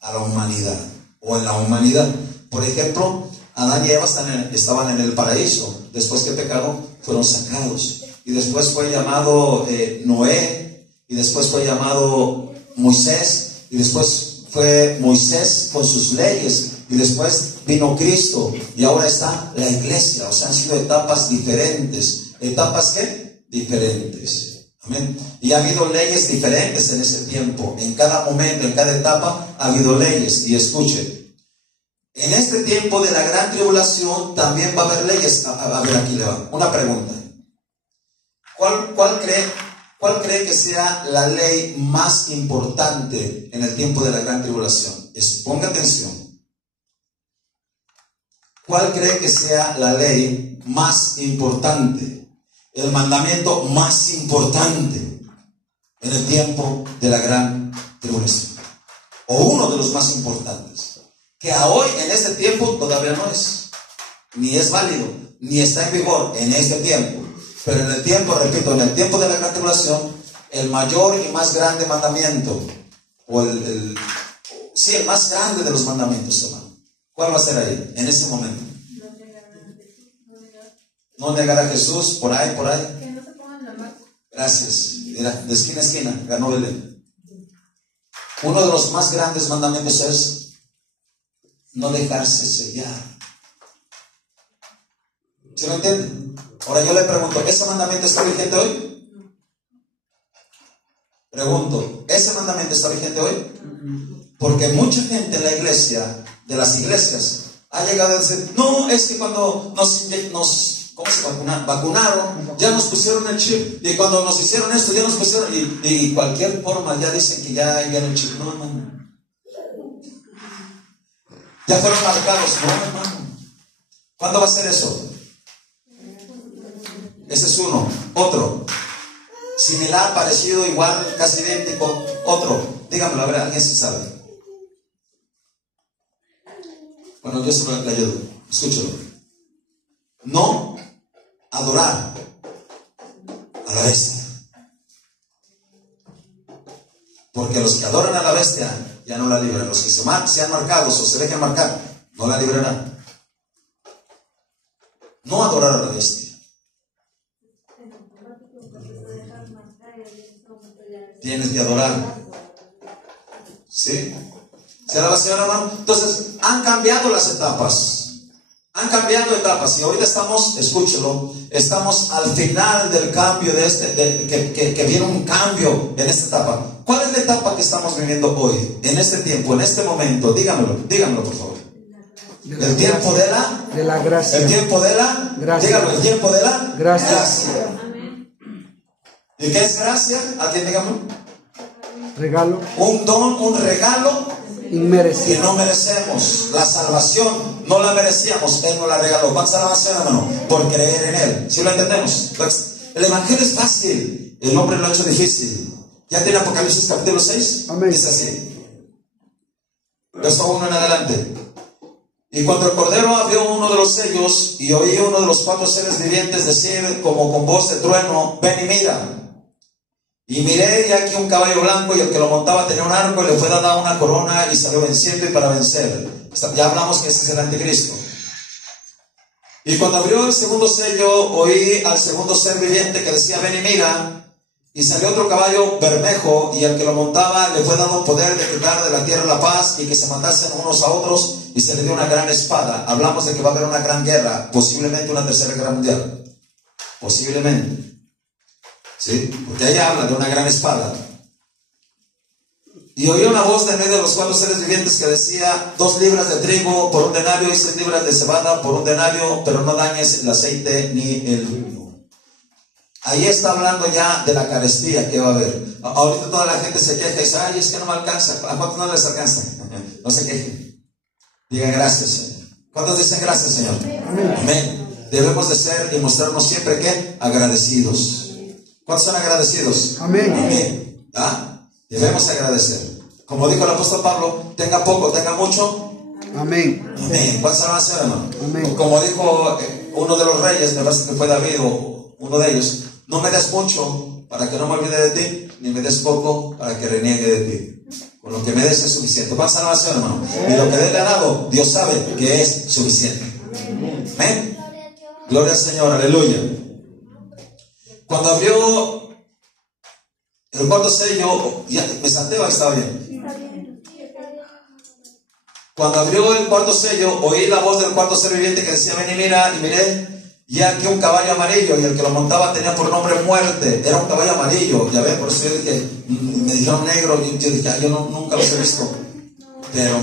a la humanidad, o en la humanidad. Por ejemplo, Adán y Eva estaban en el paraíso. Después que pecaron, fueron sacados. Y después fue llamado Noé, y después fue llamado Moisés, y después fue Moisés con sus leyes, y después vino Cristo, y ahora está la iglesia. O sea, han sido etapas diferentes. ¿Etapas qué? Diferentes. Amén. Y ha habido leyes diferentes en ese tiempo. En cada momento, en cada etapa, ha habido leyes. Y escuchen, en este tiempo de la gran tribulación también va a haber leyes. A ver, aquí le va una pregunta. ¿Cuál cree que sea la ley más importante en el tiempo de la gran tribulación? Ponga atención. ¿Cuál cree que sea la ley más importante? El mandamiento más importante en el tiempo de la gran tribulación. O uno de los más importantes. Que a hoy, en este tiempo, todavía no es. Ni es válido, ni está en vigor en este tiempo. Pero en el tiempo, repito, en el tiempo de la gran tribulación, el mayor y más grande mandamiento, o el más grande de los mandamientos, hermano. ¿Cuál va a ser ahí, en ese momento? No negar a Jesús, por ahí. Que no se pongan la marca. Gracias. Mira, de esquina a esquina, ganó Belén. Uno de los más grandes mandamientos es no dejarse sellar. ¿Se lo entiende? Ahora yo le pregunto, ¿ese mandamiento está vigente hoy? Pregunto, ¿ese mandamiento está vigente hoy? Porque mucha gente en la iglesia, de las iglesias, ha llegado a decir, no, es que cuando nos ¿cómo se vacunaron, ya nos pusieron el chip, y cuando nos hicieron esto, ya nos pusieron, y cualquier forma ya dicen que ya viene el chip. No, hermano. Ya fueron marcados. No, hermano. ¿Cuándo va a ser eso? Ese es uno. Otro. Similar, parecido, igual, casi idéntico. Otro. Dígamelo, a ver, alguien se sabe. Bueno, yo se lo ayudo. Escúchalo. No adorar a la bestia. Porque los que adoran a la bestia ya no la libran. Los que sean marcados o se dejen marcar, no la librarán. No adorar a la bestia. Tienes que adorar. ¿Sí? ¿Se da la señora, hermano? Entonces, han cambiado las etapas. Han cambiado etapas y ahorita estamos, escúchelo, estamos al final del cambio que viene un cambio en esta etapa. ¿Cuál es la etapa que estamos viviendo hoy, en este tiempo, en este momento? Dígamelo por favor. El tiempo de la gracia. El tiempo de la gracia. Dígalo, el tiempo de la gracia. ¿Y qué es gracia? ¿Alguien dígame? Regalo. Un don, un regalo inmerecido. Que no merecemos. La salvación no la merecíamos, Él nos la regaló. ¿Cuánta salvación, hermano? Por creer en Él. ¿Sí lo entendemos? Pues, el evangelio es fácil, el hombre lo ha hecho difícil. ¿Ya tiene Apocalipsis capítulo 6? Amén. Dice así, verso 1 en adelante. Y cuando el Cordero abrió uno de los sellos, y oí uno de los 4 seres vivientes decir como con voz de trueno, ven y mira. Y miré, y aquí un caballo blanco, y el que lo montaba tenía un arco, y le fue dada una corona, y salió venciendo y para vencer. Ya hablamos que ese es el anticristo. Y cuando abrió el segundo sello, oí al segundo ser viviente que decía, ven y mira. Y salió otro caballo bermejo, y al que lo montaba le fue dado poder de quitar de la tierra la paz, y que se matasen unos a otros, y se le dio una gran espada. Hablamos de que va a haber una gran guerra, posiblemente una tercera guerra mundial. Posiblemente. ¿Sí? Porque ahí habla de una gran espada. Y oí una voz de en medio de los 4 seres vivientes que decía, 2 libras de trigo por un denario y 6 libras de cebada por un denario, pero no dañes el aceite ni el vino. Ahí está hablando ya de la carestía que va a haber. Ahorita toda la gente se queja y dice, ay, es que no me alcanza. ¿A cuántos no les alcanza? No se quejen. Digan gracias, Señor. ¿Cuántos dicen gracias, Señor? Amén. Amén. Debemos de ser y mostrarnos siempre que agradecidos. ¿Cuántos son agradecidos? Amén. Amén. ¿Ah? Debemos agradecer. Como dijo el apóstol Pablo, tenga poco, tenga mucho. Amén. Amén. ¿Cuántos van a ser, hermano? Amén. Como dijo uno de los reyes, me parece que fue David o uno de ellos, No me des mucho para que no me olvide de ti, ni me des poco para que reniegue de ti. Con lo que me des es suficiente. Pasa la oración, hermano. Y lo que Él le ha dado, Dios sabe que es suficiente. Amén. Gloria al Señor, aleluya. Cuando abrió el cuarto sello, ya me salté o estaba bien. Cuando abrió el cuarto sello, oí la voz del cuarto ser viviente que decía: ven y mira, y miré, y aquí un caballo amarillo, y el que lo montaba tenía por nombre Muerte. Era un caballo amarillo, ya ven, por eso yo dije, me dijeron negro, y yo dije, yo nunca los he visto. Pero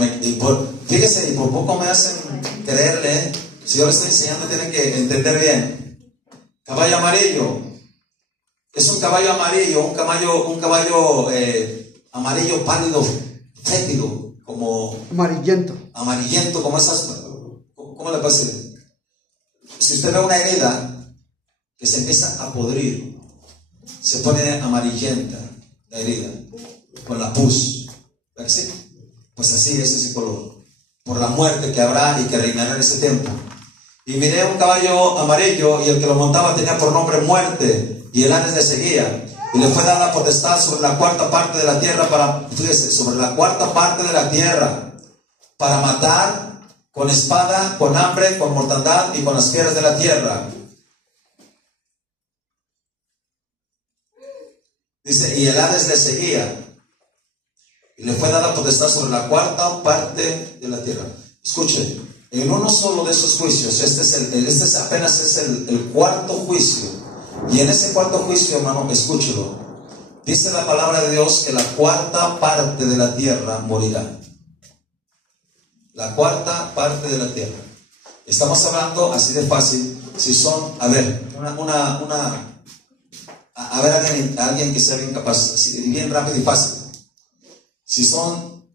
fíjese, y por poco me hacen creerle, si yo le estoy enseñando, tienen que entender bien. Caballo amarillo, es un caballo amarillo, un caballo amarillo pálido, fétido, como amarillento, como esas, ¿cómo le parece? Si usted ve una herida que se empieza a podrir, se pone amarillenta la herida, con la pus, ¿verdad que sí? Pues así es ese color, por la muerte que habrá y que reinará en ese tiempo. Y miré un caballo amarillo, y el que lo montaba tenía por nombre Muerte, y el Hades le seguía, y le fue dada potestad sobre la cuarta parte de la tierra sobre la cuarta parte de la tierra, para matar con espada, con hambre, con mortandad y con las fieras de la tierra. Dice, y el Hades le seguía, y le fue dada potestad sobre la cuarta parte de la tierra. Escuche, en uno solo de esos juicios, este apenas es el cuarto juicio, y en ese cuarto juicio, hermano, escúchelo, dice la palabra de Dios que la cuarta parte de la tierra morirá. La cuarta parte de la tierra. Estamos hablando así de fácil. Si son, a ver, alguien que sea bien capaz, así, bien rápido y fácil. Si son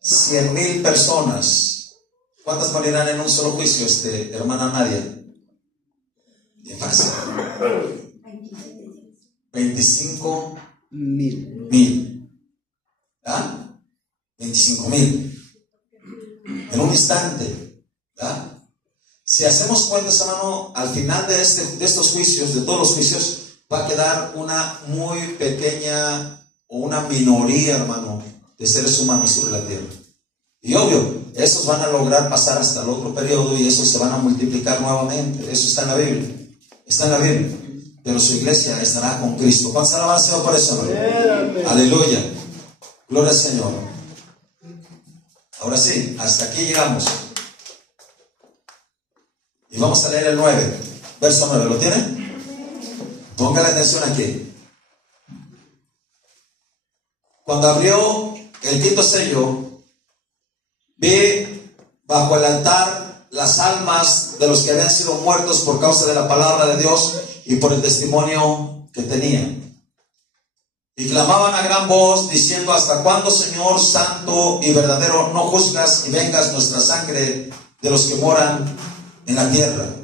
100,000 personas, ¿cuántas morirán en un solo juicio, hermana Nadia? Bien fácil. 25,000. ¿Ah? 25,000. En un instante, ¿verdad? Si hacemos cuentas, hermano, al final de estos juicios, de todos los juicios, va a quedar una muy pequeña o una minoría, hermano, de seres humanos sobre la tierra. Y obvio, esos van a lograr pasar hasta el otro periodo, y esos se van a multiplicar nuevamente. Eso está en la Biblia. Está en la Biblia. Pero su iglesia estará con Cristo. ¿Cuántos alaban al Señor por eso, hermano? Aleluya. Gloria al Señor. Ahora sí, hasta aquí llegamos. Y vamos a leer el 9, verso 9. ¿Lo tienen? Póngale atención aquí. Cuando abrió el quinto sello, vi bajo el altar las almas de los que habían sido muertos por causa de la palabra de Dios y por el testimonio que tenían. Y clamaban a gran voz, diciendo: ¿hasta cuándo, Señor santo y verdadero, no juzgas y vengas nuestra sangre de los que moran en la tierra?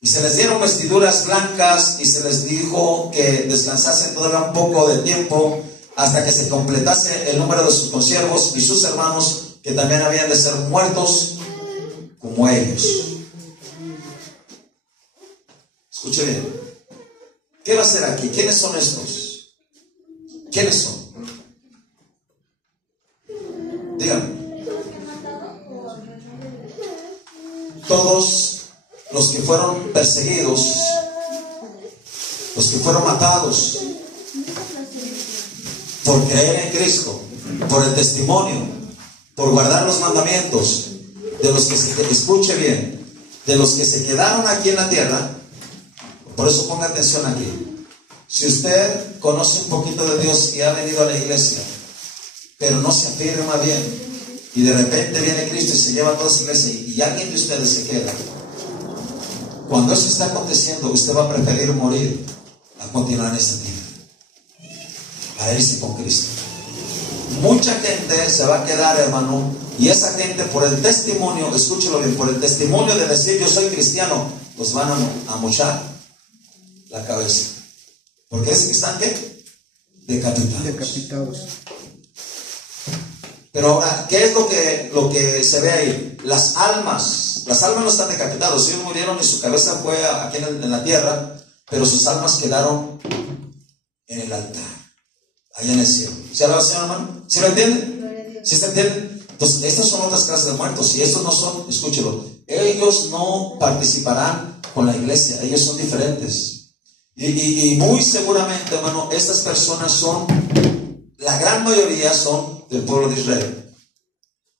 Y se les dieron vestiduras blancas, y se les dijo que descansasen todavía un poco de tiempo, hasta que se completase el número de sus consiervos y sus hermanos, que también habían de ser muertos como ellos. Escuche bien. ¿Qué va a hacer aquí? ¿Quiénes son estos? ¿Quiénes son? Díganme. Todos los que fueron perseguidos, los que fueron matados por creer en Cristo, por el testimonio, por guardar los mandamientos, de los que escuche bien, de los que se quedaron aquí en la tierra. Por eso ponga atención aquí. Si usted conoce un poquito de Dios y ha venido a la iglesia, pero no se afirma bien, y de repente viene Cristo y se lleva a toda esa iglesia, y alguien de ustedes se queda, cuando eso está aconteciendo, usted va a preferir morir a continuar en esta tierra, a irse con Cristo. Mucha gente se va a quedar, hermano, y esa gente, por el testimonio, escúchelo bien, por el testimonio de decir yo soy cristiano, los van a mochar la cabeza. Porque es que están, ¿qué? Decapitados. Pero ahora, ¿qué es lo que se ve ahí? Las almas no están decapitadas. Ellos murieron y su cabeza fue aquí en la tierra, pero sus almas quedaron en el altar, allá en el cielo. ¿Se habla, Señor, hermano? ¿Sí lo entienden? ¿Sí se entienden? Entonces, estas son otras clases de muertos, y estos no son, escúchelo, ellos no participarán con la iglesia, ellos son diferentes. Y muy seguramente, hermano, estas personas son, la gran mayoría son del pueblo de Israel.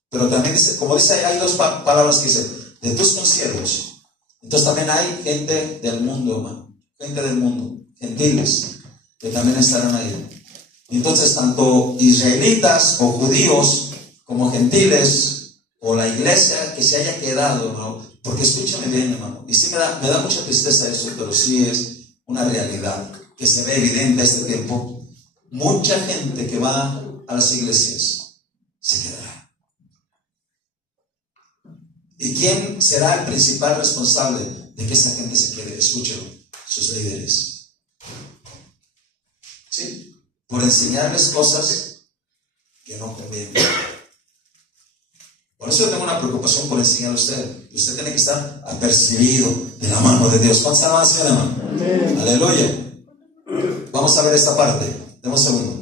Pero también dice, como dice, hay dos palabras que dice, de tus consiervos. Entonces también hay gente del mundo, hermano, gente del mundo, gentiles, que también estarán ahí. Entonces, tanto israelitas o judíos, como gentiles, o la iglesia que se haya quedado, hermano, porque escúchame bien, hermano, y sí me da mucha tristeza eso, pero sí es una realidad que se ve evidente a este tiempo. Mucha gente que va a las iglesias se quedará. ¿Y quién será el principal responsable de que esa gente se quede? Escúchelo, sus líderes. ¿Sí? Por enseñarles cosas que no convienen. Por eso yo tengo una preocupación por enseñarle a usted. Usted tiene que estar apercibido de la mano de Dios. ¿Cuántos alaban al Señor, hermano? Amén. Aleluya. Vamos a ver esta parte. Deme un segundo.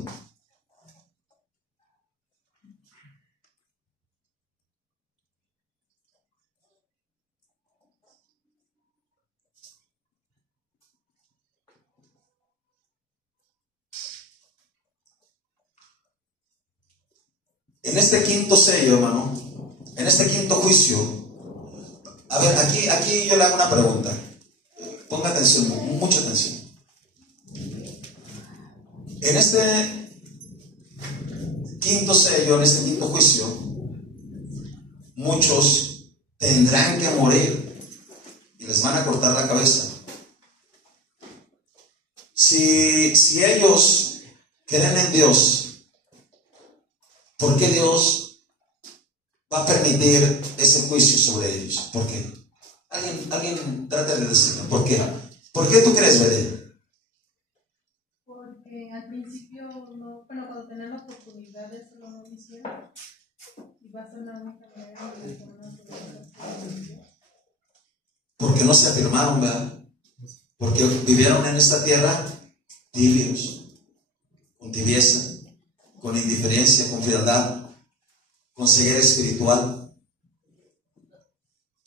En este quinto sello, hermano, en este quinto juicio, a ver, aquí yo le hago una pregunta. Ponga atención, mucha atención. En este quinto sello, en este quinto juicio, muchos tendrán que morir y les van a cortar la cabeza. Si ellos creen en Dios, ¿por qué Dios va a permitir ese juicio sobre ellos? ¿Por qué? Alguien trata de decirme, ¿por qué? ¿Por qué tú crees, Bede? Porque al principio, no, bueno, cuando tenían la oportunidad de eso no lo hicieron. Y va a ser la única manera de las personas que Porque no se afirmaron, ¿verdad? Porque vivieron en esta tierra tibios, con tibieza, con indiferencia, con frialdad, con ceguera espiritual.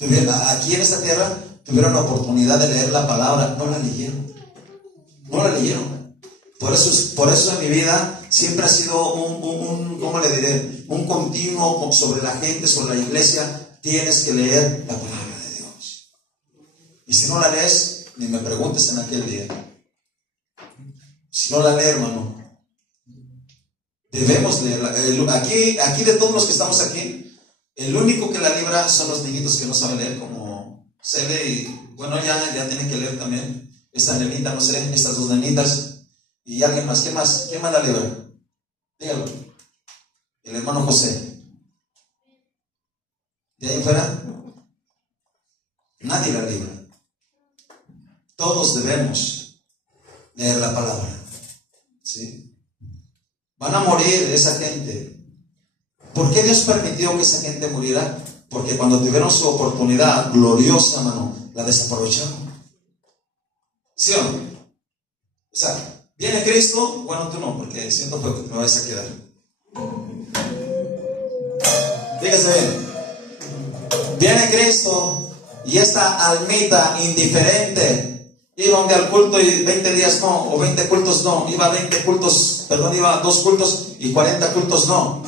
Aquí en esta tierra tuvieron la oportunidad de leer la palabra, no la leyeron. No la leyeron. Por eso en mi vida siempre ha sido ¿cómo le diré? Un continuo sobre la gente, sobre la iglesia. Tienes que leer la palabra de Dios. Y si no la lees, ni me preguntes en aquel día. Si no la lees, hermano, debemos leerla. Aquí de todos los que estamos aquí, el único que la libra son los niñitos que no saben leer, como Cele, y bueno, ya tienen que leer también. Esta nenita, no sé, estas dos nenitas. Y alguien más, ¿quién más la libra? Dígalo. El hermano José. De ahí fuera, nadie la libra. Todos debemos leer la palabra. ¿Sí? Van a morir esa gente. ¿Por qué Dios permitió que esa gente muriera? Porque cuando tuvieron su oportunidad gloriosa, hermano, la desaprovecharon. ¿Sí o no? O sea, viene Cristo, bueno, tú no, porque siento que me vais a quedar. Fíjese bien. Viene Cristo y esta almita indiferente iba un día al culto y 20 días no, o 20 cultos no, iba 20 cultos, perdón, iba 2 cultos y 40 cultos no.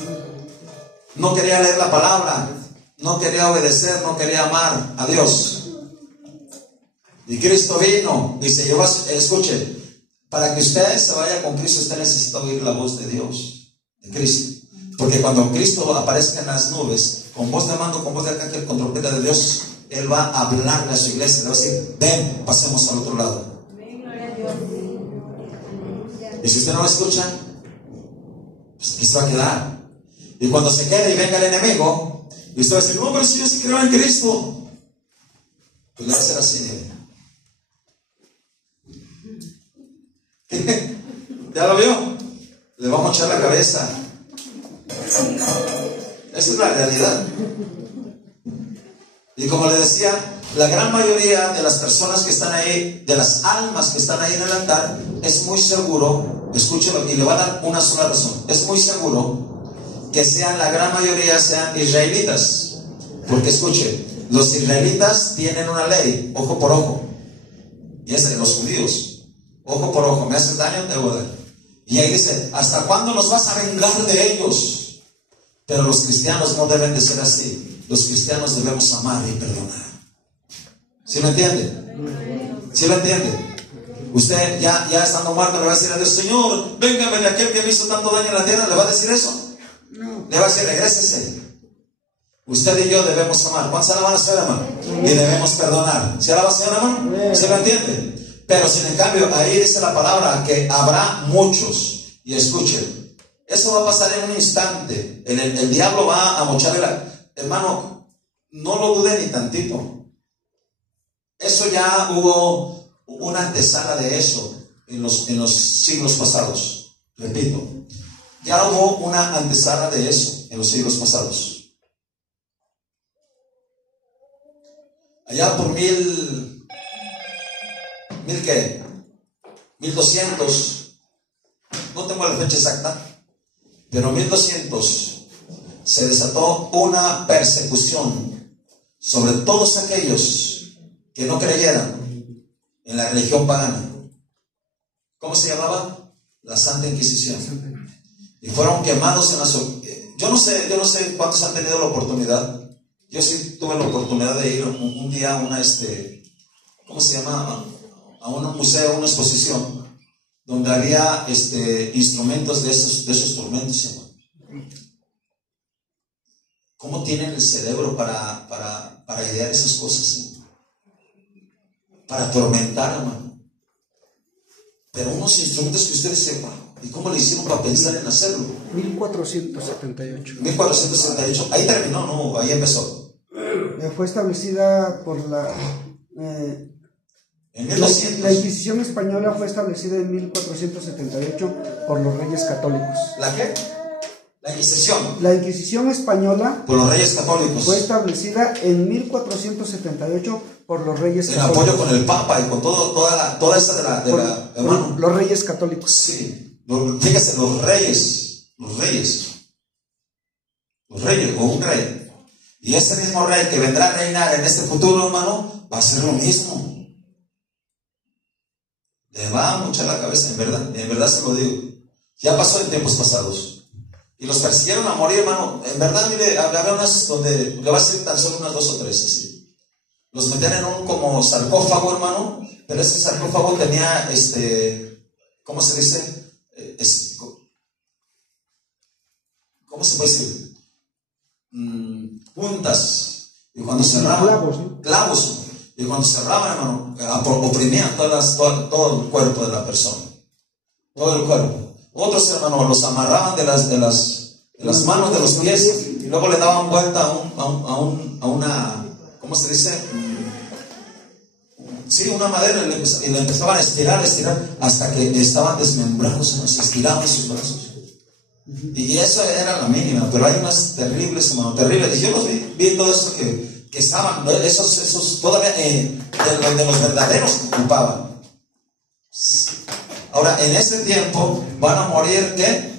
No quería leer la palabra, no quería obedecer, no quería amar a Dios. Y Cristo vino y se llevó, escuche, para que usted se vaya con Cristo, usted necesita oír la voz de Dios, de Cristo. Porque cuando Cristo aparezca en las nubes, con voz de mando, con voz de arcángel, con trompeta de Dios, Él va a hablarle a su iglesia, le va a decir, ven, pasemos al otro lado. Y si usted no lo escucha, pues aquí se va a quedar. Y cuando se quede y venga el enemigo, y usted va a decir, no, pero si yo sí creo en Cristo, pues le va a hacer así, ¿ya lo vio? Le vamos a echar la cabeza. Esa es la realidad. Y como le decía, la gran mayoría de las personas que están ahí, de las almas que están ahí en el altar, es muy seguro, escúchelo, y le va a dar una sola razón, es muy seguro que sean, la gran mayoría sean israelitas, porque escuche, los israelitas tienen una ley, ojo por ojo, y es de los judíos, ojo por ojo, me haces daño, te voy a dar. Y ahí dice, ¿hasta cuándo nos vas a vengar de ellos? Pero los cristianos no deben de ser así. Los cristianos debemos amar y perdonar. ¿Sí me entiende? ¿Sí me entiende? Usted ya estando muerto le va a decir a Dios, Señor, véngame de aquel que me hizo tanto daño en la tierra. ¿Le va a decir eso? Le va a decir, regrésese. Usted y yo debemos amar. ¿Cuántos alaban a Señor, hermano? Y debemos perdonar. ¿Se alaba, Señor, hermano? ¿Se lo entiende? Pero sin en cambio, ahí dice la palabra que habrá muchos. Y escuchen, eso va a pasar en un instante. El diablo va a mocharle hermano, no lo dude ni tantito. Eso ya hubo una antesala de eso en los siglos pasados. Repito, ya hubo una antesala de eso en los siglos pasados. Allá por ¿mil qué? 1200, no tengo la fecha exacta, pero 1200 se desató una persecución sobre todos aquellos que no creyeran en la religión pagana. ¿Cómo se llamaba? La Santa Inquisición. Y fueron quemados en las... Yo no sé cuántos han tenido la oportunidad. Yo sí tuve la oportunidad de ir un día a una, ¿cómo se llama? A un museo, una exposición, donde había instrumentos de esos tormentos, hermano. ¿Cómo tienen el cerebro para idear esas cosas, hermano? Para atormentar, hermano. Pero unos instrumentos que ustedes sepan, ¿y cómo le hicieron para pensar en hacerlo? 1478. 1478, ahí terminó, no, ahí empezó. Fue establecida por En 1200. La Inquisición española fue establecida en 1478 por los Reyes Católicos. ¿La qué? La Inquisición. La Inquisición española Por los Reyes Católicos. fue establecida en 1478 por los Reyes En Católicos. apoyo con el Papa y con toda esa de la hermano. Los Reyes Católicos. Sí. Fíjese, los reyes, o un rey. Y ese mismo rey que vendrá a reinar en este futuro, hermano, va a ser lo mismo. Le va a mochar la cabeza, en verdad se lo digo. Ya pasó en tiempos pasados. Y los persiguieron a morir, hermano. En verdad, mire, había unas donde le va a ser tan solo unas 2 o 3 así. Los metían en un como sarcófago, hermano. Pero ese sarcófago tenía, ¿cómo se dice? ¿Cómo se puede decir? Puntas. Y cuando cerraban, clavos, ¿no? Clavos. Y cuando cerraban, hermano, oprimían todo el cuerpo de la persona. Todo el cuerpo. Otros, hermanos, los amarraban de las manos, de los pies, y luego le daban vuelta a una, ¿cómo se dice? Sí, una madera, y le empezaban a estirar, hasta que estaban desmembrados, se estiraban sus brazos. Y eso era la mínima, pero hay unas terribles, hermano, terribles. Y yo los vi todo eso que estaban, esos todavía de los verdaderos que ocupaban. Ahora, en ese tiempo van a morir, ¿qué?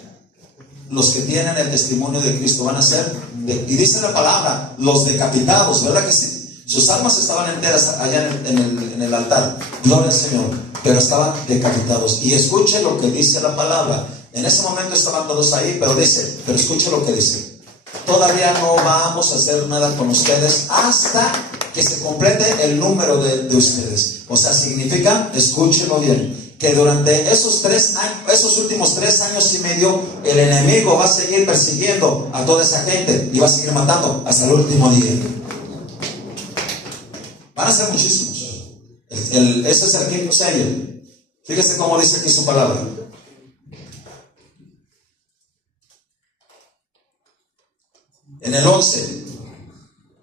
Los que tienen el testimonio de Cristo van a ser, y dice la palabra, los decapitados, ¿verdad que sí? Sus almas estaban enteras allá en el altar, gloria al Señor, pero estaban decapitados. Y escuche lo que dice la palabra. En ese momento estaban todos ahí, pero escuche lo que dice. Todavía no vamos a hacer nada con ustedes hasta que se complete el número de ustedes. O sea, significa, escúchenlo bien, que durante esos últimos 3 años y medio, el enemigo va a seguir persiguiendo a toda esa gente y va a seguir matando hasta el último día. Van a ser muchísimos. Ese es el quinto sello. Fíjese cómo dice aquí su palabra. En el 11,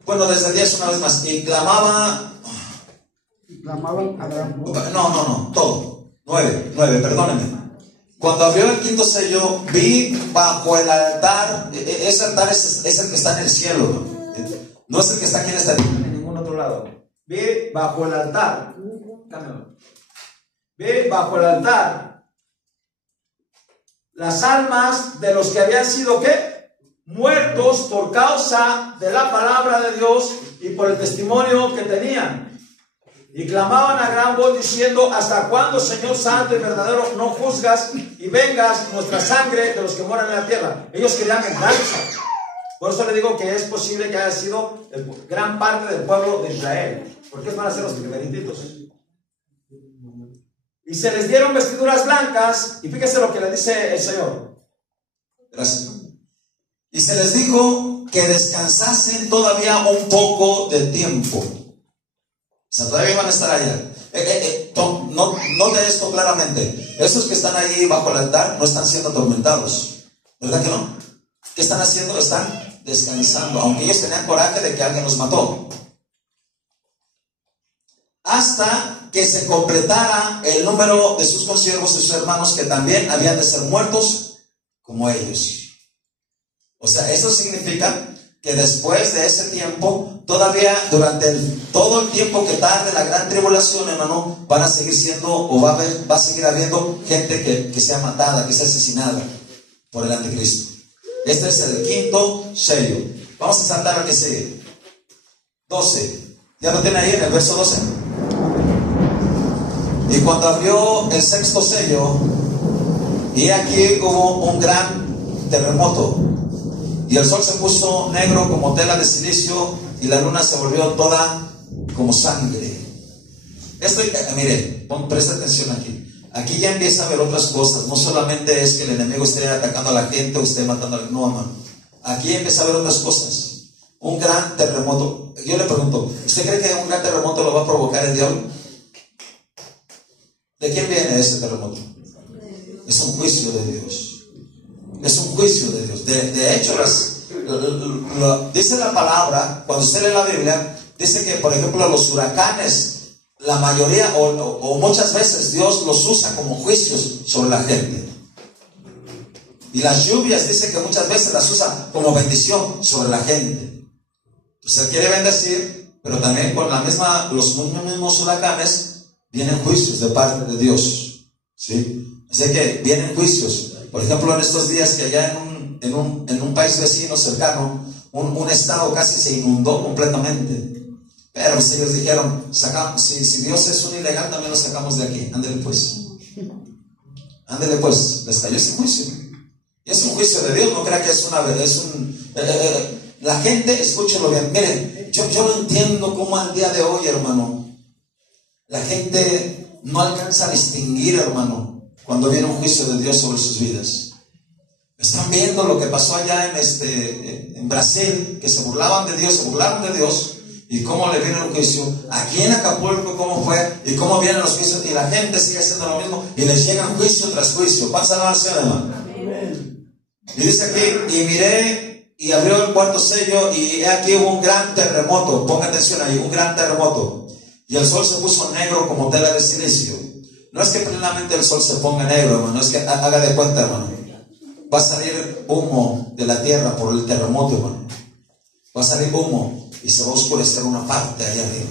bueno, desde el 10 una vez más, y clamaban a Abraham. No, todo. 9, perdónenme. Cuando abrió el quinto sello, vi bajo el altar, ese altar es el que está en el cielo, no es el que está aquí en esta tierra, en ningún otro lado. Ve bajo el altar. Ve bajo el altar las almas de los que habían sido, ¿qué? Muertos por causa de la palabra de Dios y por el testimonio que tenían. Y clamaban a gran voz diciendo: ¿hasta cuándo, Señor santo y verdadero, no juzgas y vengas nuestra sangre de los que moran en la tierra? Ellos querían venganza. Por eso le digo que es posible que haya sido gran parte del pueblo de Israel, porque van a ser los primeritos. Y se les dieron vestiduras blancas, y fíjese lo que le dice el Señor. Gracias. Y se les dijo que descansasen todavía un poco de tiempo. O sea, todavía van a estar allá. Note esto claramente. Esos que están ahí bajo el altar no están siendo atormentados, ¿verdad que no? ¿Qué están haciendo? Están descansando, aunque ellos tenían coraje de que alguien los mató. Hasta que se completara el número de sus consiervos y sus hermanos, que también habían de ser muertos como ellos. O sea, eso significa que después de ese tiempo, todavía durante todo el tiempo que tarde la gran tribulación, hermano, van a seguir siendo, o va a seguir habiendo gente que sea matada, que sea asesinada por el anticristo. Este es el quinto sello. Vamos a saltar al que sigue. 12. ¿Ya lo tiene ahí en el verso 12? Y cuando abrió el sexto sello, y aquí hubo un gran terremoto, y el sol se puso negro como tela de silicio, y la luna se volvió toda como sangre. Esto, mire, presta atención aquí. Aquí ya empieza a ver otras cosas. No solamente es que el enemigo esté atacando a la gente o esté matando a la no, aquí empieza a ver otras cosas. Un gran terremoto. Yo le pregunto, ¿usted cree que un gran terremoto lo va a provocar el diablo? ¿De quién viene ese terremoto? Es un juicio de Dios. Es un juicio de Dios. De hecho, dice la palabra, cuando usted lee la Biblia, dice que, por ejemplo, los huracanes, la mayoría o muchas veces Dios los usa como juicios sobre la gente. Y las lluvias, dice que muchas veces las usa como bendición sobre la gente. Usted quiere bendecir, pero también con los mismos huracanes vienen juicios de parte de Dios, ¿sí? Así que vienen juicios. Por ejemplo, en estos días que allá en un país vecino cercano, un estado casi se inundó completamente. Pero pues ellos dijeron, si Dios es un ilegal, también lo sacamos de aquí. Ándele pues, les cayó ese juicio. Y es un juicio de Dios, no crea que la gente, escúchelo bien. Miren, yo no entiendo cómo al día de hoy, hermano, la gente no alcanza a distinguir, hermano, cuando viene un juicio de Dios sobre sus vidas. Están viendo lo que pasó allá en Brasil, que se burlaron de Dios, y cómo le viene el juicio. Aquí en Acapulco, cómo fue, y cómo vienen los juicios, y la gente sigue haciendo lo mismo, y les llegan juicio tras juicio. Pasa la oración, hermano. Y dice aquí, y miré, y abrió el cuarto sello, y aquí hubo un gran terremoto. Ponga atención ahí, un gran terremoto. Y el sol se puso negro como tela de silicio. No es que plenamente el sol se ponga negro, hermano, es que haga de cuenta, hermano. Va a salir humo de la tierra por el terremoto, hermano. Va a salir humo y se va a oscurecer una parte allá arriba.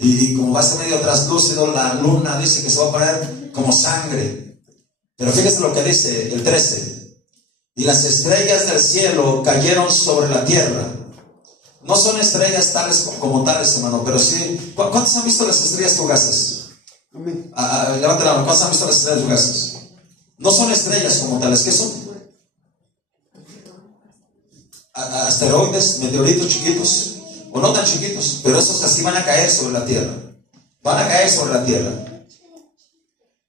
Y como va a ser medio traslúcido, la luna dice que se va a poner como sangre. Pero fíjese lo que dice el 13. Y las estrellas del cielo cayeron sobre la tierra. No son estrellas tales como tales, hermano, pero sí. ¿Cuántos han visto las estrellas fugaces? Levante la mano. ¿Cuántos han visto las estrellas fugaces? No son estrellas como tales. ¿Qué son? Asteroides, meteoritos chiquitos, o no tan chiquitos, pero esos así van a caer sobre la tierra. Van a caer sobre la tierra.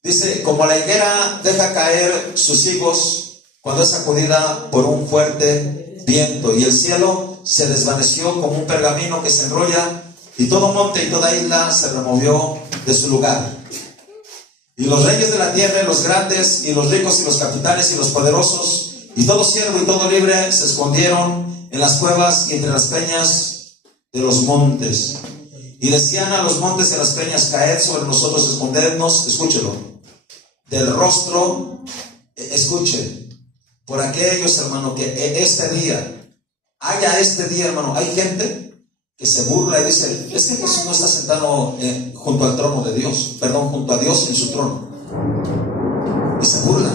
Dice, como la higuera deja caer sus higos cuando es sacudida por un fuerte viento, y el cielo se desvaneció como un pergamino que se enrolla, y todo monte y toda isla se removió de su lugar. Y los reyes de la tierra, los grandes, y los ricos, y los capitanes, y los poderosos, y todo siervo y todo libre se escondieron en las cuevas y entre las peñas de los montes. Y decían a los montes y a las peñas, caed sobre nosotros, escondednos, escúchelo, del rostro, escuche, por aquellos, hermano, que este día, hermano, hay gente que se burla y dice, es que Jesús no está sentado junto al trono de Dios, perdón, junto a Dios en su trono. Y se burla.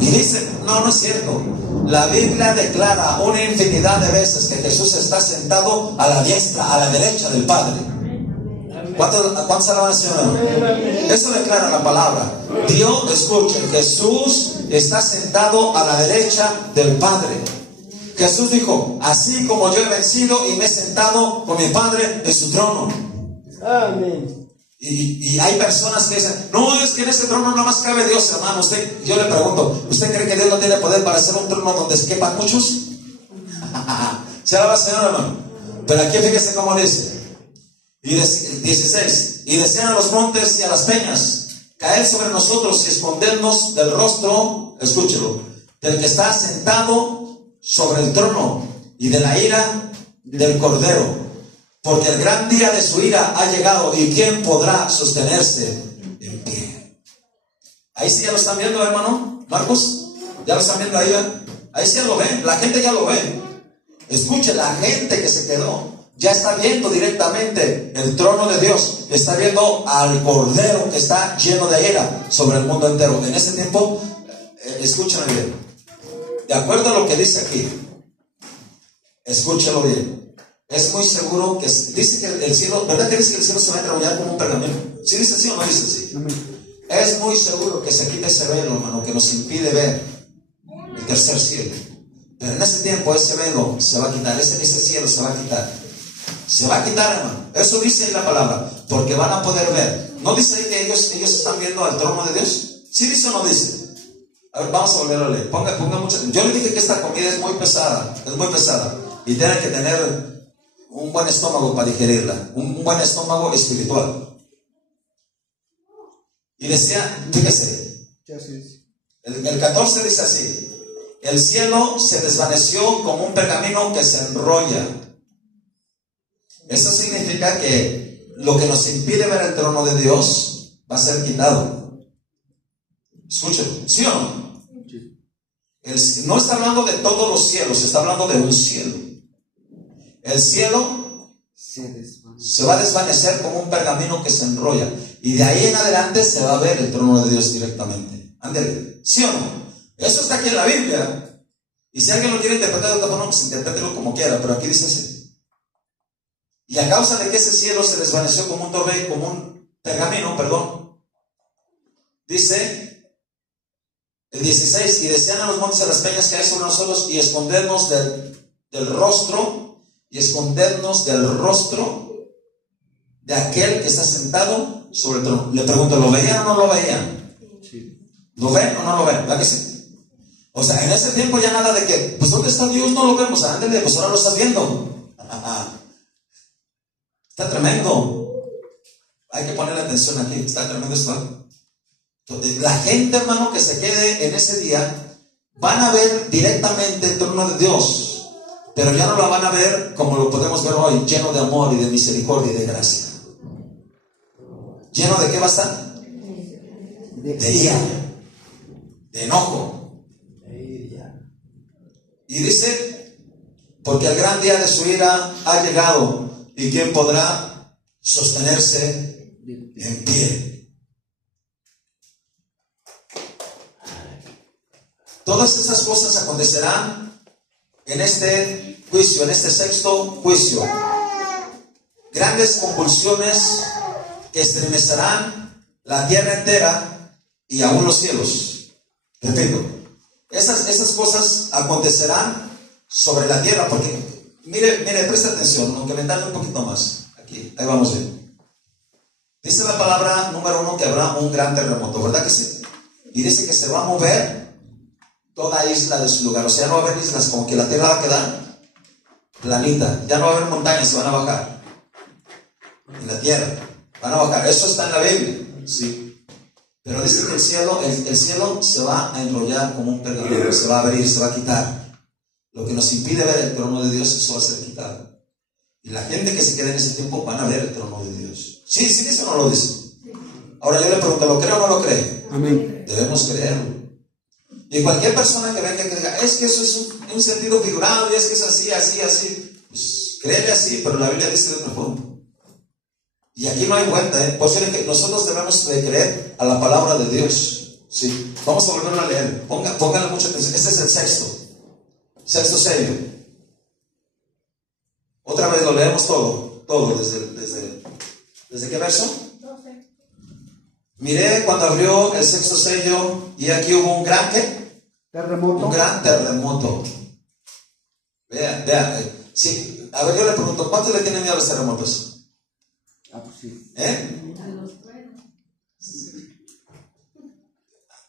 Y dice, no, no es cierto. La Biblia declara una infinidad de veces que Jesús está sentado a la diestra, a la derecha del Padre. ¿Cuántos alaban al Señor? Eso declara la palabra. Dios, escuchen, Jesús está sentado a la derecha del Padre. Jesús dijo, así como yo he vencido y me he sentado con mi Padre en su trono. Amén. Y hay personas que dicen, no, es que en ese trono no más cabe Dios, hermano. Yo le pregunto, ¿usted cree que Dios no tiene poder para hacer un trono donde quepan muchos? Se alaba al Señor, hermano. Pero aquí fíjese cómo dice. Y 16, y desean a los montes y a las peñas caer sobre nosotros y escondernos del rostro, escúchelo, del que está sentado sobre el trono y de la ira del Cordero, porque el gran día de su ira ha llegado, y ¿quién podrá sostenerse en pie? Ahí sí ya lo están viendo, hermano Marcos, ya lo están viendo ahí, ¿eh? Ahí sí ya lo ven, la gente ya lo ve. Escuche, la gente que se quedó ya está viendo directamente el trono de Dios, está viendo al Cordero que está lleno de ira sobre el mundo entero. En ese tiempo, escúchenme bien, de acuerdo a lo que dice aquí, escúchenlo bien, es muy seguro que dice que el cielo, ¿verdad que dice que el cielo se va a enrollar como un pergamino? ¿Sí dice así o no dice así? Es muy seguro que se quite ese velo, hermano, que nos impide ver el tercer cielo. Pero en ese tiempo ese velo se va a quitar, ese cielo se va a quitar. Se va a quitar, hermano. Eso dice en la palabra, porque van a poder ver. ¿No dice ahí que ellos están viendo al trono de Dios? ¿Sí dice o no dice? A ver, vamos a volver a leer. Ponga mucha. Yo le dije que esta comida es muy pesada, y tienen que tener un buen estómago para digerirla, un buen estómago espiritual. Y decía, fíjese, el 14 dice así: el cielo se desvaneció como un pergamino que se enrolla. Eso significa que lo que nos impide ver el trono de Dios va a ser quitado. Escuchen, ¿sí o no? No está hablando de todos los cielos, está hablando de un cielo. El cielo se va a desvanecer como un pergamino que se enrolla, y de ahí en adelante se va a ver el trono de Dios directamente. Ándale, ¿sí o no? Eso está aquí en la Biblia. Y si alguien lo quiere interpretar de otra forma, pues interprételo como quiera, pero aquí dice así. Y a causa de que ese cielo se desvaneció como un pergamino, dice el 16, y desean a los montes y a las peñas caer sobre nosotros y escondernos del rostro de aquel que está sentado sobre el trono. Le pregunto, ¿lo veían o no lo veían? Sí. ¿Lo ven o no lo ven? ¿Verdad que sí? O sea, en ese tiempo ya nada de que, pues ¿dónde está Dios? No lo vemos. Ándale, pues ahora lo estás viendo. Está tremendo. Hay que ponerle atención aquí. Está tremendo esto. Entonces, la gente, hermano, que se quede en ese día, van a ver directamente el trono de Dios, pero ya no lo van a ver como lo podemos ver hoy, lleno de amor y de misericordia y de gracia. ¿Lleno de qué va a estar? De ira, de enojo. Y dice, porque el gran día de su ira ha llegado, ¿y quién podrá sostenerse en pie? Todas esas cosas acontecerán en este juicio, en este sexto juicio. Grandes convulsiones que estremecerán la tierra entera y aún los cielos. Repito, esas cosas acontecerán sobre la tierra, porque Mire, presta atención, aunque me tarde un poquito más. Aquí, ahí vamos bien. Dice la palabra número 1 que habrá un gran terremoto, ¿verdad que sí? Y dice que se va a mover toda isla de su lugar. O sea, ya no va a haber islas, como que la tierra va a quedar planita. Ya no va a haber montañas, se van a bajar. En la tierra, van a bajar. Eso está en la Biblia, sí. Pero dice que el cielo se va a enrollar como un pergamino, se va a abrir, se va a quitar. Lo que nos impide ver el trono de Dios, eso va a ser quitado. Y la gente que se quede en ese tiempo van a ver el trono de Dios. ¿Sí dice o no lo dice? Ahora yo le pregunto, ¿lo cree o no lo cree? Amén. Debemos creerlo. Y cualquier persona que venga y que diga, es que eso es un sentido figurado, y es que es así, pues Créele así, pero la Biblia dice de otra forma. Y aquí no hay vuelta, ¿eh? Por eso es que nosotros debemos de creer a la palabra de Dios. ¿Sí? Vamos a volverlo a leer. Pónganle mucha atención. Este es el sexto sello. Otra vez lo leemos todo ¿desde qué verso? 12. Miré cuando abrió el sexto sello y aquí hubo un gran ¿qué? Terremoto. Un gran terremoto. Vea. Sí. A ver, yo le pregunto, ¿cuántos le tienen miedo a los terremotos? Ah, pues sí.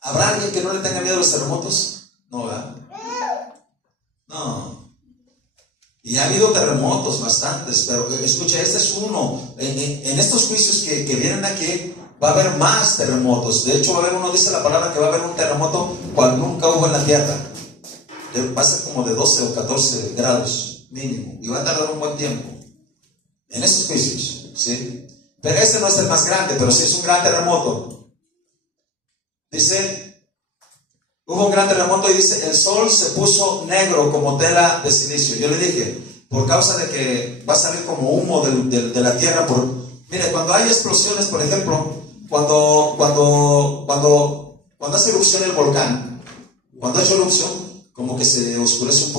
¿Habrá alguien que no le tenga miedo a los terremotos? No, ¿verdad? No. Y ha habido terremotos bastantes, pero escucha, este es uno. En estos juicios que vienen aquí, va a haber más terremotos. De hecho, uno dice la palabra que va a haber un terremoto cual nunca hubo en la tierra. Va a ser como de 12 o 14 grados mínimo. Y va a tardar un buen tiempo. En estos juicios, ¿sí? Pero este no es el más grande, pero sí es un gran terremoto. Dice, hubo un gran terremoto y dice, el sol se puso negro como tela de silicio. Yo le dije, por causa de que va a salir como humo de la tierra. Mire, cuando hay explosiones, por ejemplo, cuando hace erupción el volcán, cuando ha hecho erupción, como que se oscurece un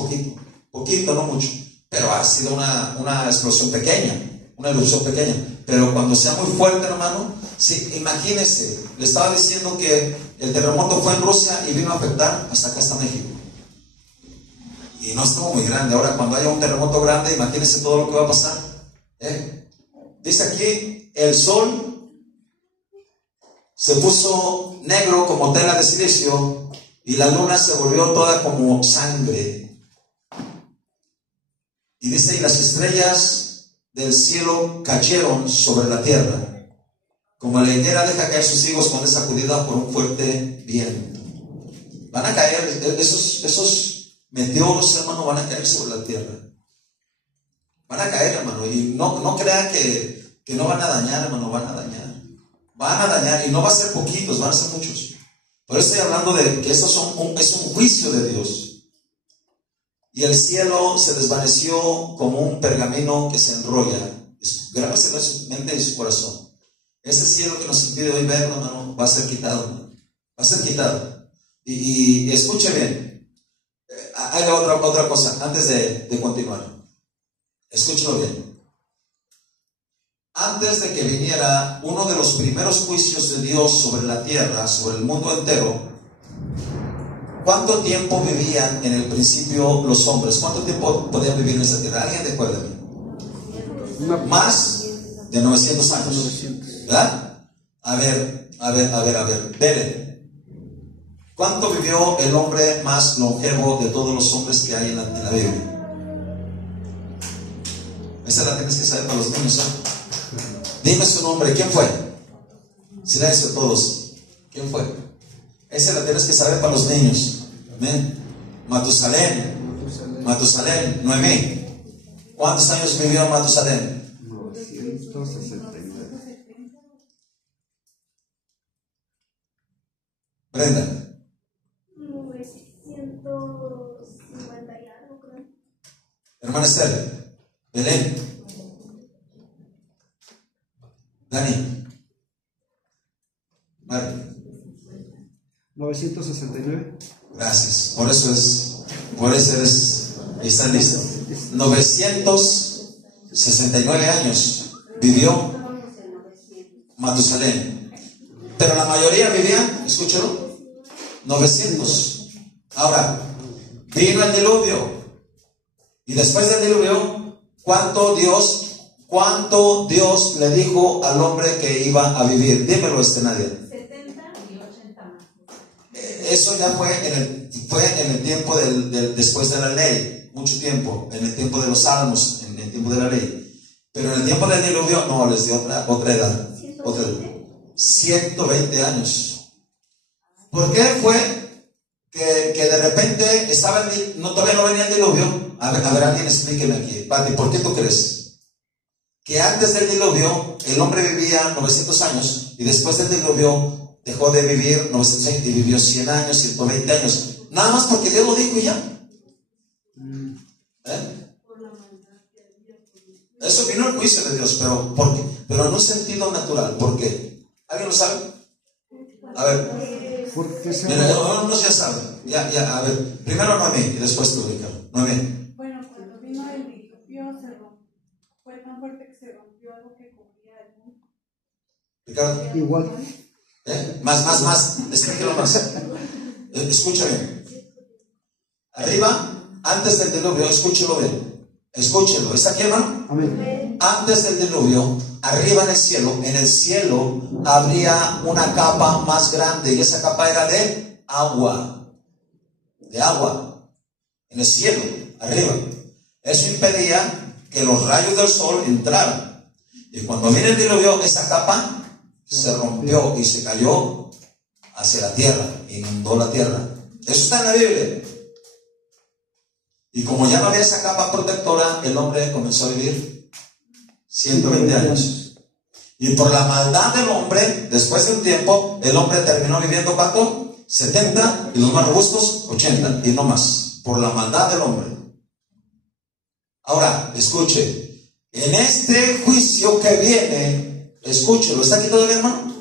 poquito, no mucho, pero ha sido una explosión pequeña, una erupción pequeña. Pero cuando sea muy fuerte, hermano, sí, imagínese, le estaba diciendo que el terremoto fue en Rusia y vino a afectar hasta acá, hasta México. Y no estuvo muy grande. Ahora, cuando haya un terremoto grande, imagínese todo lo que va a pasar. Dice aquí, el sol se puso negro como tela de silicio y la luna se volvió toda como sangre. Y dice, y las estrellas del cielo cayeron sobre la tierra, como la higuera deja caer sus higos cuando es sacudida por un fuerte viento. Van a caer, esos meteoros, hermano, van a caer sobre la tierra. Van a caer, hermano, y no crean que no van a dañar, hermano, van a dañar. Van a dañar, y no va a ser poquitos, van a ser muchos. Por eso estoy hablando de que es un juicio de Dios. Y el cielo se desvaneció como un pergamino que se enrolla. Grábaselo en su mente y en su corazón. Ese cielo que nos impide hoy verlo, hermano, va a ser quitado. Va a ser quitado. Y escuche bien. Haga otra cosa antes de continuar. Escúchelo bien. Antes de que viniera uno de los primeros juicios de Dios sobre la tierra, sobre el mundo entero, ¿cuánto tiempo vivían en el principio los hombres? ¿Cuánto tiempo podían vivir en esa tierra? ¿Alguien recuerda? Más de 900 años. ¿Verdad? A ver. Dele. ¿Cuánto vivió el hombre más longevo de todos los hombres que hay en la Biblia? Esa la tienes que saber para los niños, ¿eh? Dime su nombre. ¿Quién fue? Silencio todos. ¿Quién fue? Esa la tienes que saber para los niños. Amén. Matusalén, Noemí. ¿Cuántos años vivió Matusalén? 969. Brenda. 950 y algo, creo. Hermana Esther. Belén. Dani. Mari. 969. Gracias. Por eso eres, ahí está listo. 969 años vivió Matusalén. Pero la mayoría vivían, escúchalo, 900. Ahora, vino el diluvio. Y después del diluvio, ¿cuánto Dios le dijo al hombre que iba a vivir? Dímelo, Nadia. 70 y 80 más. Eso ya fue en el tiempo después de la ley, mucho tiempo, en el tiempo de los salmos, en el tiempo de la ley. Pero en el tiempo del diluvio, no, les dio otra edad. 120 años. ¿Por qué fue que de repente todavía no venía el diluvio? A ver, alguien explíqueme aquí. Pati, ¿por qué tú crees? Que antes del diluvio el hombre vivía 900 años y después del diluvio dejó de vivir 900 y vivió 100 años, 120 años. Nada más porque Dios lo dijo y ya. Por la maldad que Dios. Eso vino el juicio de Dios, pero ¿por qué? Pero en un sentido natural. ¿Por qué? ¿Alguien lo sabe? A ver. Porque se Mira, unos ya saben. Ya, a ver. Primero Noemí y después tú, Ricardo. Noemí. Bueno, cuando vino el diluvio, fue tan fuerte que se rompió algo que cubría el mundo. Ricardo. igual. Más. Explíquelo más. Escúchame. Arriba, antes del diluvio, escúchelo bien. Escúchelo. ¿Está aquí, hermano? Amén. Antes del diluvio, arriba en el cielo habría una capa más grande, y esa capa era de agua. De agua. En el cielo, arriba. Eso impedía que los rayos del sol entraran. Y cuando viene el diluvio, esa capa se rompió y se cayó hacia la tierra, inundó la tierra. Eso está en la Biblia. Y como ya no había esa capa protectora, el hombre comenzó a vivir 120 años. Y por la maldad del hombre, después de un tiempo, el hombre terminó viviendo ¿cuánto? 70, y los más robustos 80, y no más. Por la maldad del hombre. Ahora, escuche, en este juicio que viene, escúchelo. ¿Está aquí todavía, hermano?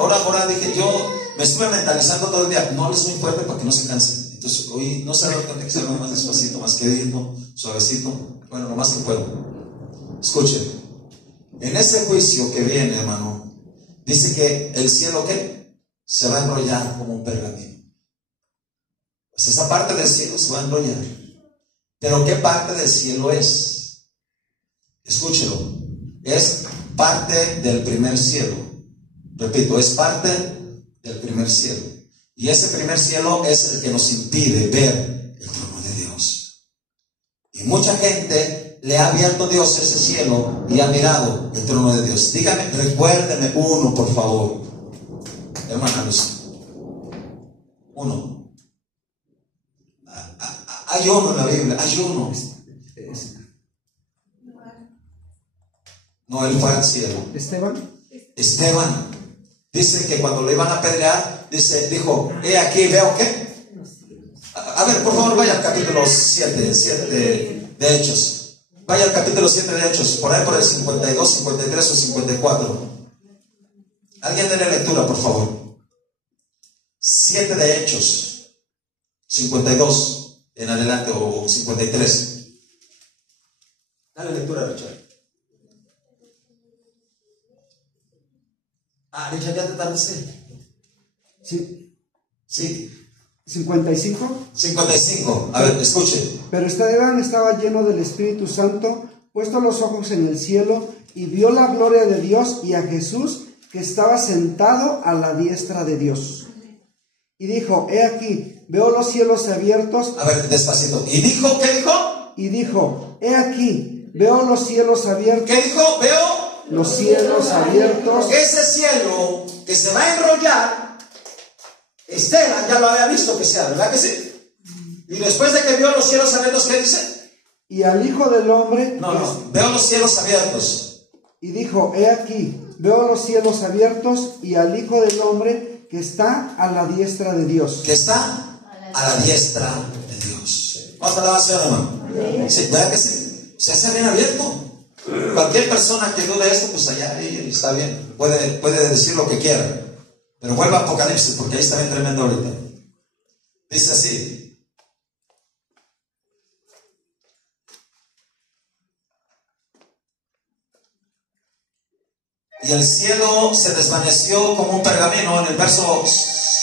Ahora dije, yo me estuve mentalizando todo el día. No hables muy fuerte para que no se cansen. Entonces, hoy no sabe dónde que se habla más despacito, más querido, suavecito. Bueno, lo más que puedo. Escuche, en ese juicio que viene, hermano, dice que el cielo, ¿qué? Se va a enrollar como un pergamino. Pues esa parte del cielo se va a enrollar. Pero ¿qué parte del cielo es? Escúchelo. Es parte del primer cielo. Repito, es parte del primer cielo. Y ese primer cielo es el que nos impide ver el trono de Dios. Y mucha gente le ha abierto Dios ese cielo y ha mirado el trono de Dios. Dígame, recuérdeme uno, por favor. Hermana Luz. Uno. Hay uno en la Biblia, hay uno. No, él fue al cielo. Esteban. Dice que cuando lo iban a apedrear, dijo, he aquí, veo que. A ver, por favor, vaya al capítulo 7 de Hechos. Vaya al capítulo 7 de Hechos, por ahí por el 52, 53 o 54. Alguien dé lectura, por favor. 7 de Hechos, 52 en adelante, o 53. Dale lectura, Richard. Richard, ya te tardaste. Sí. 55. 55. A ver, escuche. Pero Esteban estaba lleno del Espíritu Santo, puesto los ojos en el cielo, y vio la gloria de Dios y a Jesús, que estaba sentado a la diestra de Dios. Y dijo, he aquí, veo los cielos abiertos. A ver, despacito. ¿Y dijo? ¿Qué dijo? Y dijo, he aquí, veo los cielos abiertos. ¿Qué dijo? Veo los cielos abiertos. Ese cielo que se va a enrollar, Esteban ya lo había visto que sea, ¿verdad que sí? Y después de que vio los cielos abiertos, ¿qué dice? Y al Hijo del Hombre. No, veo los cielos abiertos. Y dijo, he aquí, veo los cielos abiertos y al Hijo del Hombre que está a la diestra de Dios. Que está a la diestra de Dios. Vamos a la oración, hermano. Sí, ¿verdad que sí? Se hace bien abierto. Cualquier persona que dude esto, pues allá está bien. Puede decir lo que quiera. Pero vuelva a Apocalipsis, porque ahí está bien tremendo ahorita. Dice así. Y el cielo se desvaneció como un pergamino, en el verso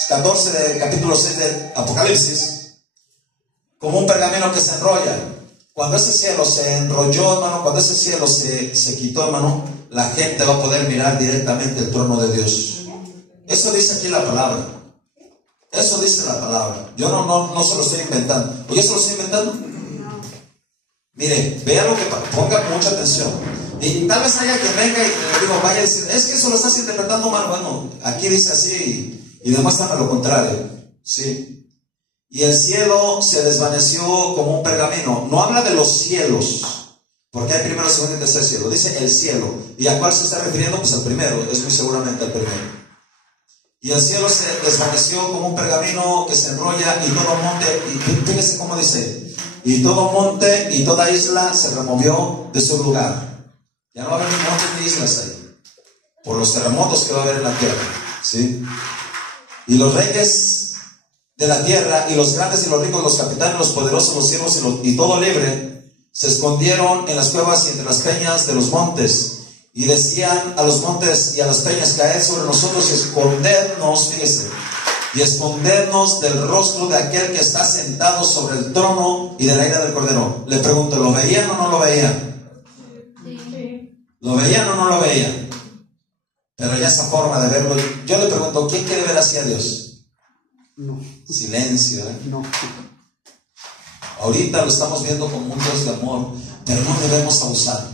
14 del capítulo 6 de Apocalipsis, como un pergamino que se enrolla. Cuando ese cielo se enrolló, hermano, cuando ese cielo se quitó, hermano, la gente va a poder mirar directamente el trono de Dios. Eso dice aquí la palabra. Eso dice la palabra. Yo no se lo estoy inventando. ¿O yo se lo estoy inventando? Mire, vea lo que ponga mucha atención. Y tal vez haya quien venga y le digo, vaya a decir, es que eso lo estás interpretando mal. Bueno, aquí dice así y demuéstrame lo contrario. Sí. Y el cielo se desvaneció como un pergamino. No habla de los cielos, porque hay primero, segundo y tercer cielo. Dice el cielo. ¿Y a cuál se está refiriendo? Pues al primero, es muy seguramente al primero. Y el cielo se desvaneció como un pergamino que se enrolla y todo monte. Y fíjese cómo dice. y todo monte y toda isla se removió de su lugar. Ya no va a haber ni montes ni islas ahí, por los terremotos que va a haber en la tierra, ¿sí? Y los reyes de la tierra, y los grandes y los ricos, los capitanes, los poderosos, los siervos y todo libre, se escondieron en las cuevas y entre las peñas de los montes, y decían a los montes y a las peñas: caed sobre nosotros y escondednos, fíjese, y escondednos del rostro de aquel que está sentado sobre el trono y de la ira del Cordero. Le pregunto, ¿lo veían o no lo veían? ¿Lo veían o no lo veían? Pero ya esa forma de verlo, yo le pregunto, ¿quién quiere ver así a Dios? No. Silencio, ¿eh? No. Ahorita lo estamos viendo con muchos de amor, pero no debemos abusar.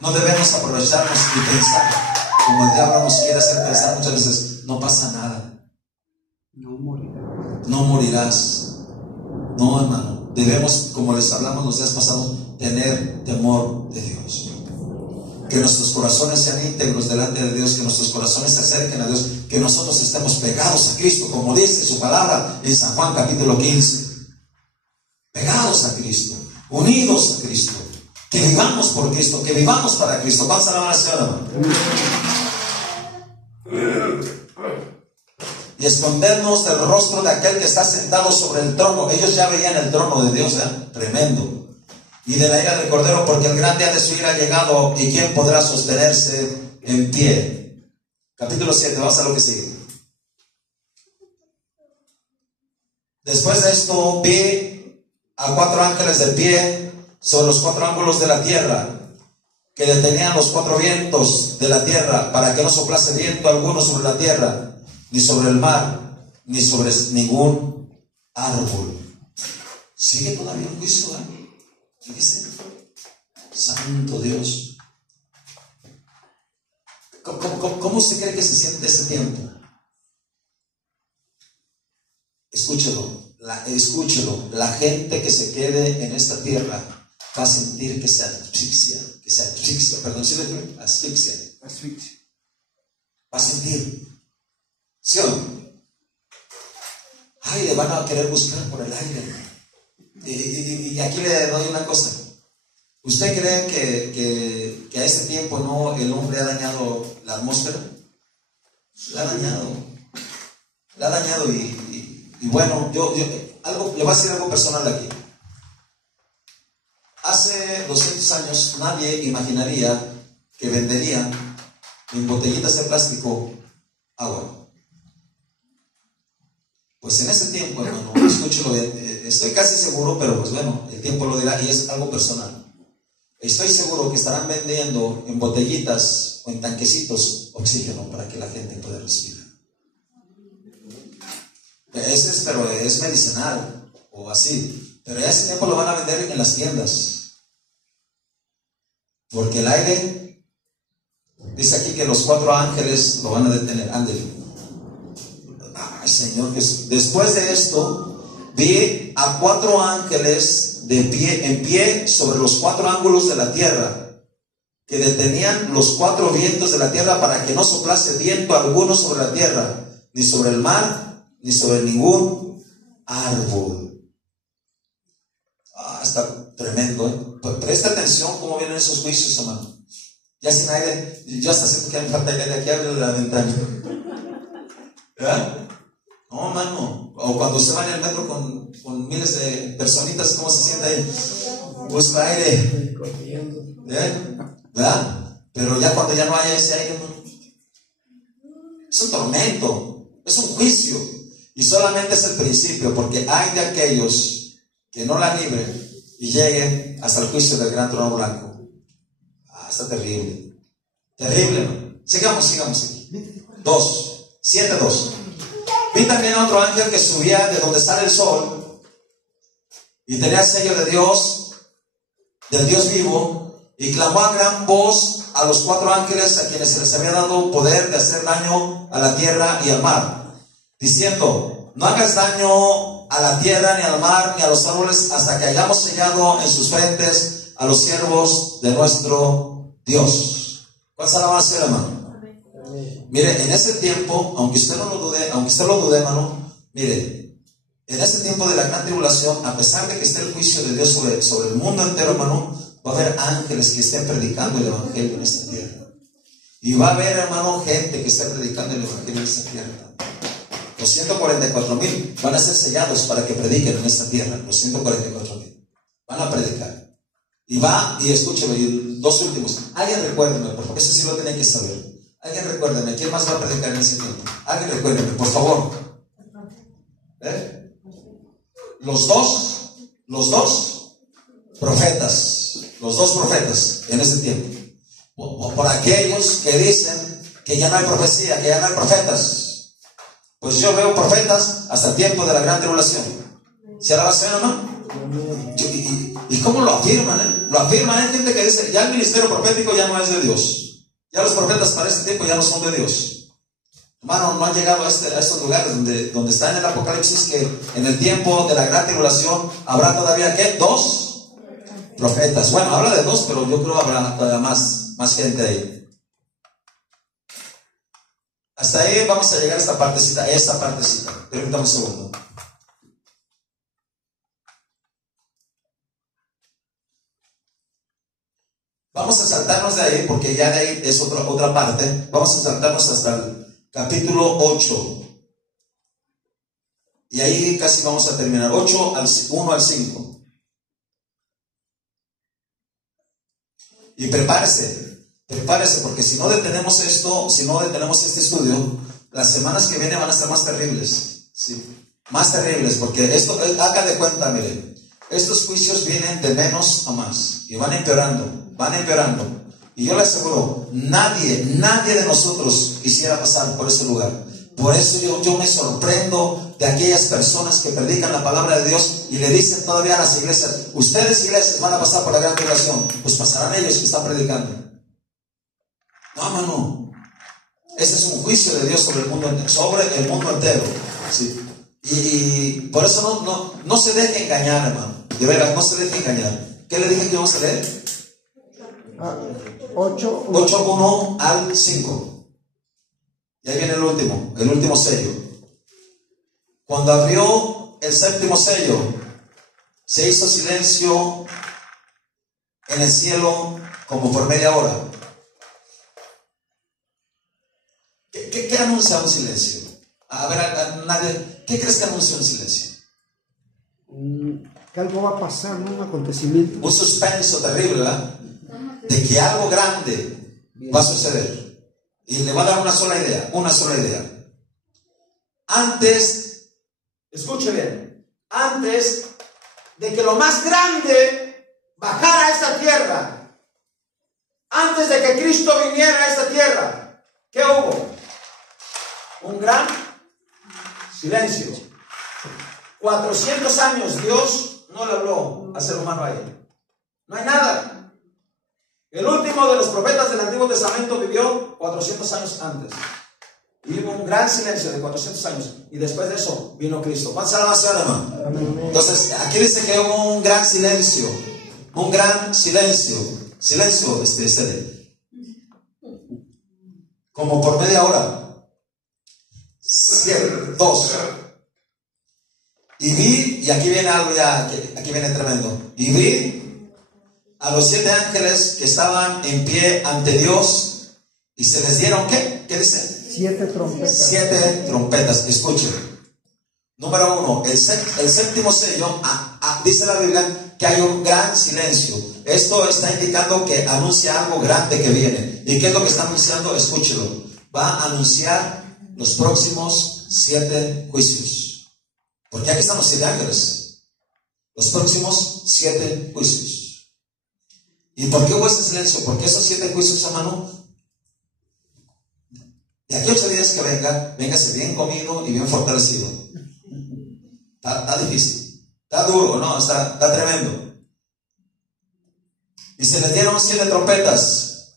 No debemos aprovecharnos y pensar, como el diablo nos quiere hacer pensar muchas veces: no pasa nada, No morirás. no morirás. No, hermano, debemos, como les hablamos los días pasados, tener temor de Dios. Que nuestros corazones sean íntegros delante de Dios, que nuestros corazones se acerquen a Dios, que nosotros estemos pegados a Cristo, como dice su palabra en San Juan capítulo 15. Pegados a Cristo, unidos a Cristo, que vivamos por Cristo, que vivamos para Cristo. Vamos a la oración, y escondernos del rostro de aquel que está sentado sobre el trono. Ellos ya veían el trono de Dios, tremendo. Y de la ira del Cordero, porque el gran día de su ira ha llegado, y quién podrá sostenerse en pie. Capítulo 7, vamos a lo que sigue. Después de esto vi a 4 ángeles de pie sobre los 4 ángulos de la tierra, que detenían los 4 vientos de la tierra, para que no soplase viento alguno sobre la tierra, ni sobre el mar, ni sobre ningún árbol. Sigue todavía el juicio, Fíjese, santo Dios. ¿Cómo usted cree que se siente ese tiempo? Escúchelo, la gente que se quede en esta tierra va a sentir que se asfixia, perdón, ¿sí le asfixia? Va a sentir, ¿sí o no? Ay, le van a querer buscar por el aire. Y aquí le doy una cosa. ¿Usted cree que a este tiempo no el hombre ha dañado la atmósfera? La ha dañado y bueno, yo algo, le voy a decir algo personal aquí. Hace 200 años nadie imaginaría que venderían en botellitas de plástico agua. Pues en ese tiempo, hermano, escúchelo bien, estoy casi seguro, pero pues bueno, el tiempo lo dirá, y es algo personal. Estoy seguro que estarán vendiendo en botellitas o en tanquecitos oxígeno para que la gente pueda respirar. Pero es medicinal o así, pero ya ese tiempo lo van a vender en las tiendas, porque el aire, dice aquí que los 4 ángeles lo van a detener. Ándele. Ay, Señor Jesús. Después de esto vi a 4 ángeles en pie sobre los 4 ángulos de la tierra, que detenían los 4 vientos de la tierra, para que no soplase viento alguno sobre la tierra, ni sobre el mar, ni sobre ningún árbol. Está tremendo, Pues presta atención cómo vienen esos juicios, hermano. Ya sin aire, yo hasta siento que me falta aire. Aquí abre la ventana, ¿verdad? No, mano. O cuando se va en el metro con miles de personitas, ¿cómo se siente ahí? Busca aire, ¿verdad? Pero ya cuando ya no haya ese aire, hermano, es un tormento, es un juicio. Y solamente es el principio, porque hay de aquellos que no la libren y lleguen hasta el juicio del gran trono blanco. Está terrible. Terrible, ¿no? Sigamos aquí. 7:2. Vi también a otro ángel que subía de donde sale el sol, y tenía el sello de Dios, del Dios vivo, y clamó a gran voz a los 4 ángeles a quienes se les había dado poder de hacer daño a la tierra y al mar, diciendo: no hagas daño a la tierra, ni al mar, ni a los árboles, hasta que hayamos sellado en sus frentes a los siervos de nuestro Dios. ¿Cuál será la hacer, hermano? Mire, en ese tiempo, aunque usted lo dude, hermano, mire, En este tiempo de la gran tribulación, a pesar de que esté el juicio de Dios sobre el mundo entero, hermano, va a haber ángeles que estén predicando el evangelio en esta tierra. Y va a haber, hermano, gente que esté predicando el evangelio en esta tierra. Los 144,000 van a ser sellados para que prediquen en esta tierra. Los 144,000 van a predicar. Y escúcheme, y dos últimos. Alguien recuérdeme, por favor, ese sí lo tienen que saber. Alguien recuérdeme, ¿quién más va a predicar en ese tiempo? Alguien recuérdeme, por favor. Los dos profetas en ese tiempo. Por aquellos que dicen que ya no hay profecía, que ya no hay profetas. Pues yo veo profetas hasta el tiempo de la gran tribulación. ¿Se alaba el Señor, hermano? ¿Y cómo lo afirman? Lo afirman, hay gente que dice, ya el ministerio profético ya no es de Dios. Ya los profetas para este tiempo ya no son de Dios. Hermano, no han llegado a estos lugares donde está en el Apocalipsis que en el tiempo de la gran tribulación habrá todavía, ¿qué? 2 profetas. Bueno, habla de 2, pero yo creo que habrá todavía más gente ahí. Hasta ahí vamos a llegar a esta partecita. Permítame un segundo. Vamos a saltarnos de ahí, porque ya de ahí es otra parte. Vamos a saltarnos hasta el capítulo 8. Y ahí casi vamos a terminar. 1 al 5. Y prepárese, porque si no detenemos este estudio, las semanas que vienen van a ser más terribles. Sí, más terribles, porque esto, haga de cuenta, mire, estos juicios vienen de menos a más y van empeorando. Y yo le aseguro, nadie de nosotros quisiera pasar por ese lugar. Por eso yo me sorprendo de aquellas personas que predican la palabra de Dios y le dicen todavía a las iglesias, ustedes iglesias van a pasar por la gran tribulación. Pues pasarán ellos que están predicando. No, hermano. Ese es un juicio de Dios sobre el mundo entero. ¿Sí? Y por eso no se deje engañar, hermano. De veras, no se deje engañar. ¿Qué le dije que vamos a leer? 8:1 al 5. Y ahí viene el último sello. Cuando abrió el 7º sello, se hizo silencio en el cielo como por media hora. ¿Qué anuncia un silencio? A ver, nadie, ¿qué crees que anuncia un silencio? Que algo va a pasar, ¿no? Un acontecimiento. Un suspenso terrible, ¿verdad? De que algo grande va a suceder. Y le va a dar una sola idea. Antes, escuche bien, antes de que lo más grande bajara a esta tierra, antes de que Cristo viniera a esta tierra, ¿qué hubo? Un gran silencio. 400 años Dios no le habló al ser humano ahí. No hay nada. El último de los profetas del Antiguo Testamento vivió 400 años antes. Y hubo un gran silencio de 400 años. Y después de eso vino Cristo. ¿Cuántos alabanzas, hermano? Entonces, aquí dice que hubo un gran silencio. Silencio, como por media hora. 2. Y vi, y aquí viene algo ya, aquí viene tremendo. Y vi a los 7 ángeles que estaban en pie ante Dios y se les dieron, ¿qué? ¿Qué dice? 7 trompetas. 7 trompetas. Escuchen. Número 1, el 7º sello, dice la Biblia que hay un gran silencio. Esto está indicando que anuncia algo grande que viene. ¿Y qué es lo que está anunciando? Escúchelo. Va a anunciar los próximos 7 juicios. Porque aquí están los 7 ángeles. Los próximos 7 juicios. ¿Y por qué hubo ese silencio? Porque esos 7 juicios, hermano, de aquí a 8 días que véngase bien comido y bien fortalecido. Está difícil, está duro, ¿no? Está tremendo. Y se les dieron 7 trompetas.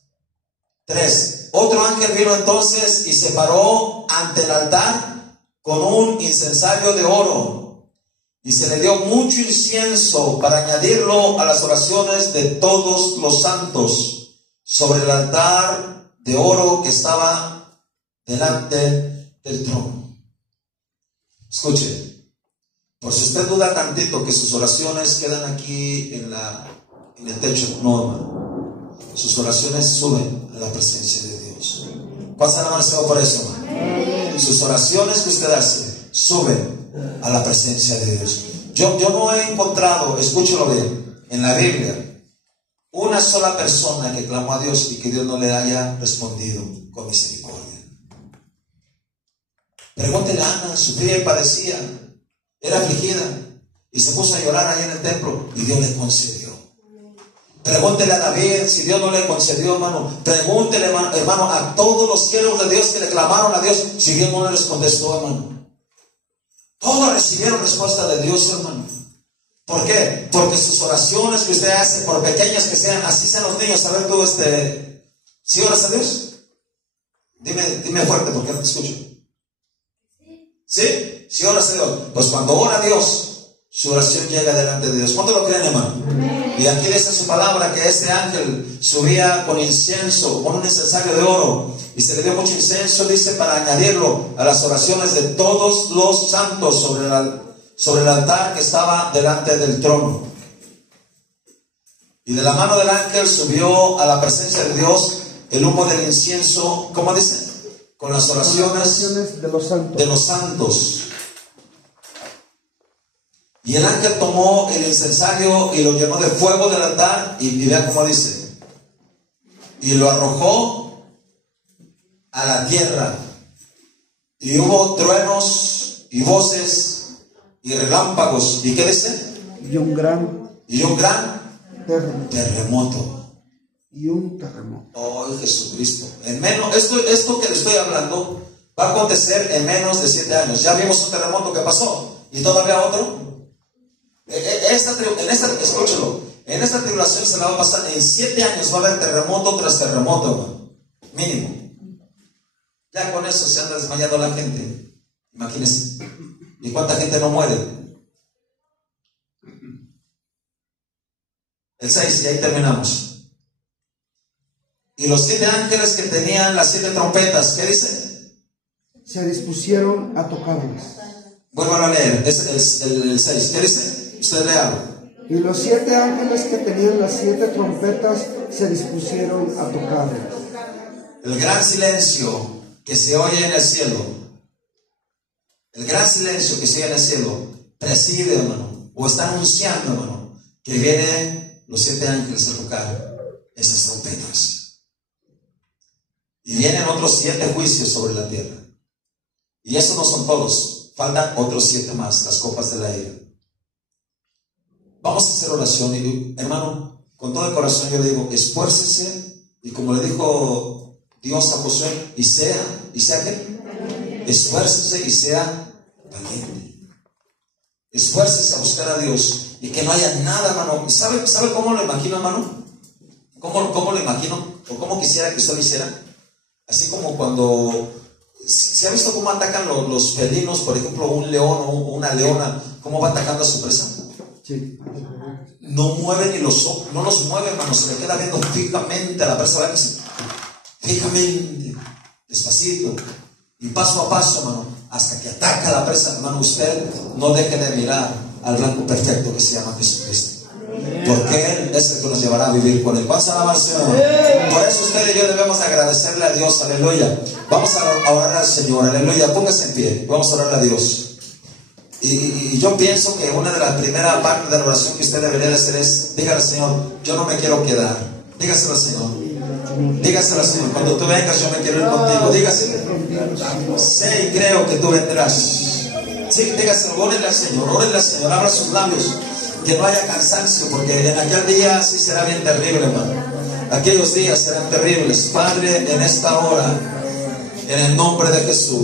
3. Otro ángel vino entonces y se paró ante el altar con un incensario de oro. Y se le dio mucho incienso para añadirlo a las oraciones de todos los santos sobre el altar de oro que estaba delante del trono. Escuche, Por si usted duda tantito que sus oraciones quedan aquí en el techo, no, hermano. Sus oraciones suben a la presencia de Dios. ¿Cuántos alaban al Señor por eso, hermano? Sus oraciones que usted hace suben a la presencia de Dios. Yo no he encontrado, escúchelo bien, en la Biblia, una sola persona que clamó a Dios y que Dios no le haya respondido con misericordia. Pregúntele a Ana, sufría y padecía, era afligida y se puso a llorar ahí en el templo y Dios le concedió. Pregúntele a David si Dios no le concedió, hermano. Pregúntele, hermano, a todos los siervos de Dios que le clamaron a Dios si Dios no les contestó, hermano. Todos recibieron respuesta de Dios, hermano. ¿Por qué? Porque sus oraciones que usted hace, por pequeñas que sean, así sean los niños. A ver tú, ¿sí oras a Dios? Dime fuerte porque no te escucho. ¿Sí? ¿Sí oras a Dios? Pues cuando ora a Dios, su oración llega delante de Dios. ¿Cuánto lo creen, hermano? Y aquí dice su palabra que ese ángel subía con incienso, con un incensario de oro, y se le dio mucho incienso, dice, para añadirlo a las oraciones de todos los santos sobre el altar que estaba delante del trono. Y de la mano del ángel subió a la presencia de Dios el humo del incienso, ¿cómo dice? Con las oraciones de los santos. Y el ángel tomó el incensario y lo llenó de fuego del altar, y vea cómo dice, y lo arrojó a la tierra, y hubo truenos y voces y relámpagos, ¿y qué dice? Y un gran terremoto. Y un terremoto. Oh, Jesucristo. Esto que le estoy hablando va a acontecer en menos de 7 años. Ya vimos un terremoto que pasó y todavía otro. Escúchalo, en esta tribulación se la va a pasar. En 7 años va a haber terremoto tras terremoto, hermano. Mínimo. Ya con eso se anda desmayando la gente. Imagínense. ¿Y cuánta gente no muere? El 6, y ahí terminamos. Y los 7 ángeles que tenían las 7 trompetas, ¿qué dice? Se dispusieron a tocarlas. Vuelvo a leer, es el 6, ¿qué dice? Usted léalo. Y los 7 ángeles que tenían las 7 trompetas se dispusieron a tocarlas. El gran silencio que se oye en el cielo, el gran silencio que se oye en el cielo, preside, hermano, o está anunciando, hermano, que vienen los 7 ángeles a tocar esas trompetas. Y vienen otros 7 juicios sobre la tierra. Y esos no son todos, faltan otros 7 más, las copas de la ira. Vamos a hacer oración, y hermano, con todo el corazón yo le digo, esfuércese, y como le dijo Dios a Josué, y sea ¿qué? Esfuércese y sea valiente. Esfuércese a buscar a Dios, y que no haya nada, hermano. ¿Sabe cómo lo imagino, hermano? ¿Cómo lo imagino? ¿O cómo quisiera que usted lo hiciera? Así como cuando, ¿se ha visto cómo atacan los felinos, por ejemplo, un león o una leona, cómo va atacando a su presa? Sí. No mueve ni los ojos, no los mueve, hermano, se le queda viendo fijamente a la presa, ¿verdad? Fijamente, despacito, y paso a paso, hermano, hasta que ataca a la presa, hermano. Usted no deje de mirar al blanco perfecto que se llama Jesucristo. Porque Él es el que nos llevará a vivir con Él. ¿Cuántos alaban al Señor? Por eso usted y yo debemos agradecerle a Dios, aleluya. Vamos a orar al Señor, aleluya. Póngase en pie, vamos a orar a Dios. Y yo pienso que una de las primeras partes de la oración que usted debería de hacer es, dígale al Señor, yo no me quiero quedar. Dígaselo al Señor. Dígaselo al Señor, cuando tú vengas yo me quiero ir contigo. Dígaselo. Sé y creo que tú vendrás. Sí, dígaselo, órele al Señor, abra sus labios. Que no haya cansancio, porque en aquel día sí será bien terrible, hermano. Aquellos días serán terribles. Padre, en esta hora, en el nombre de Jesús,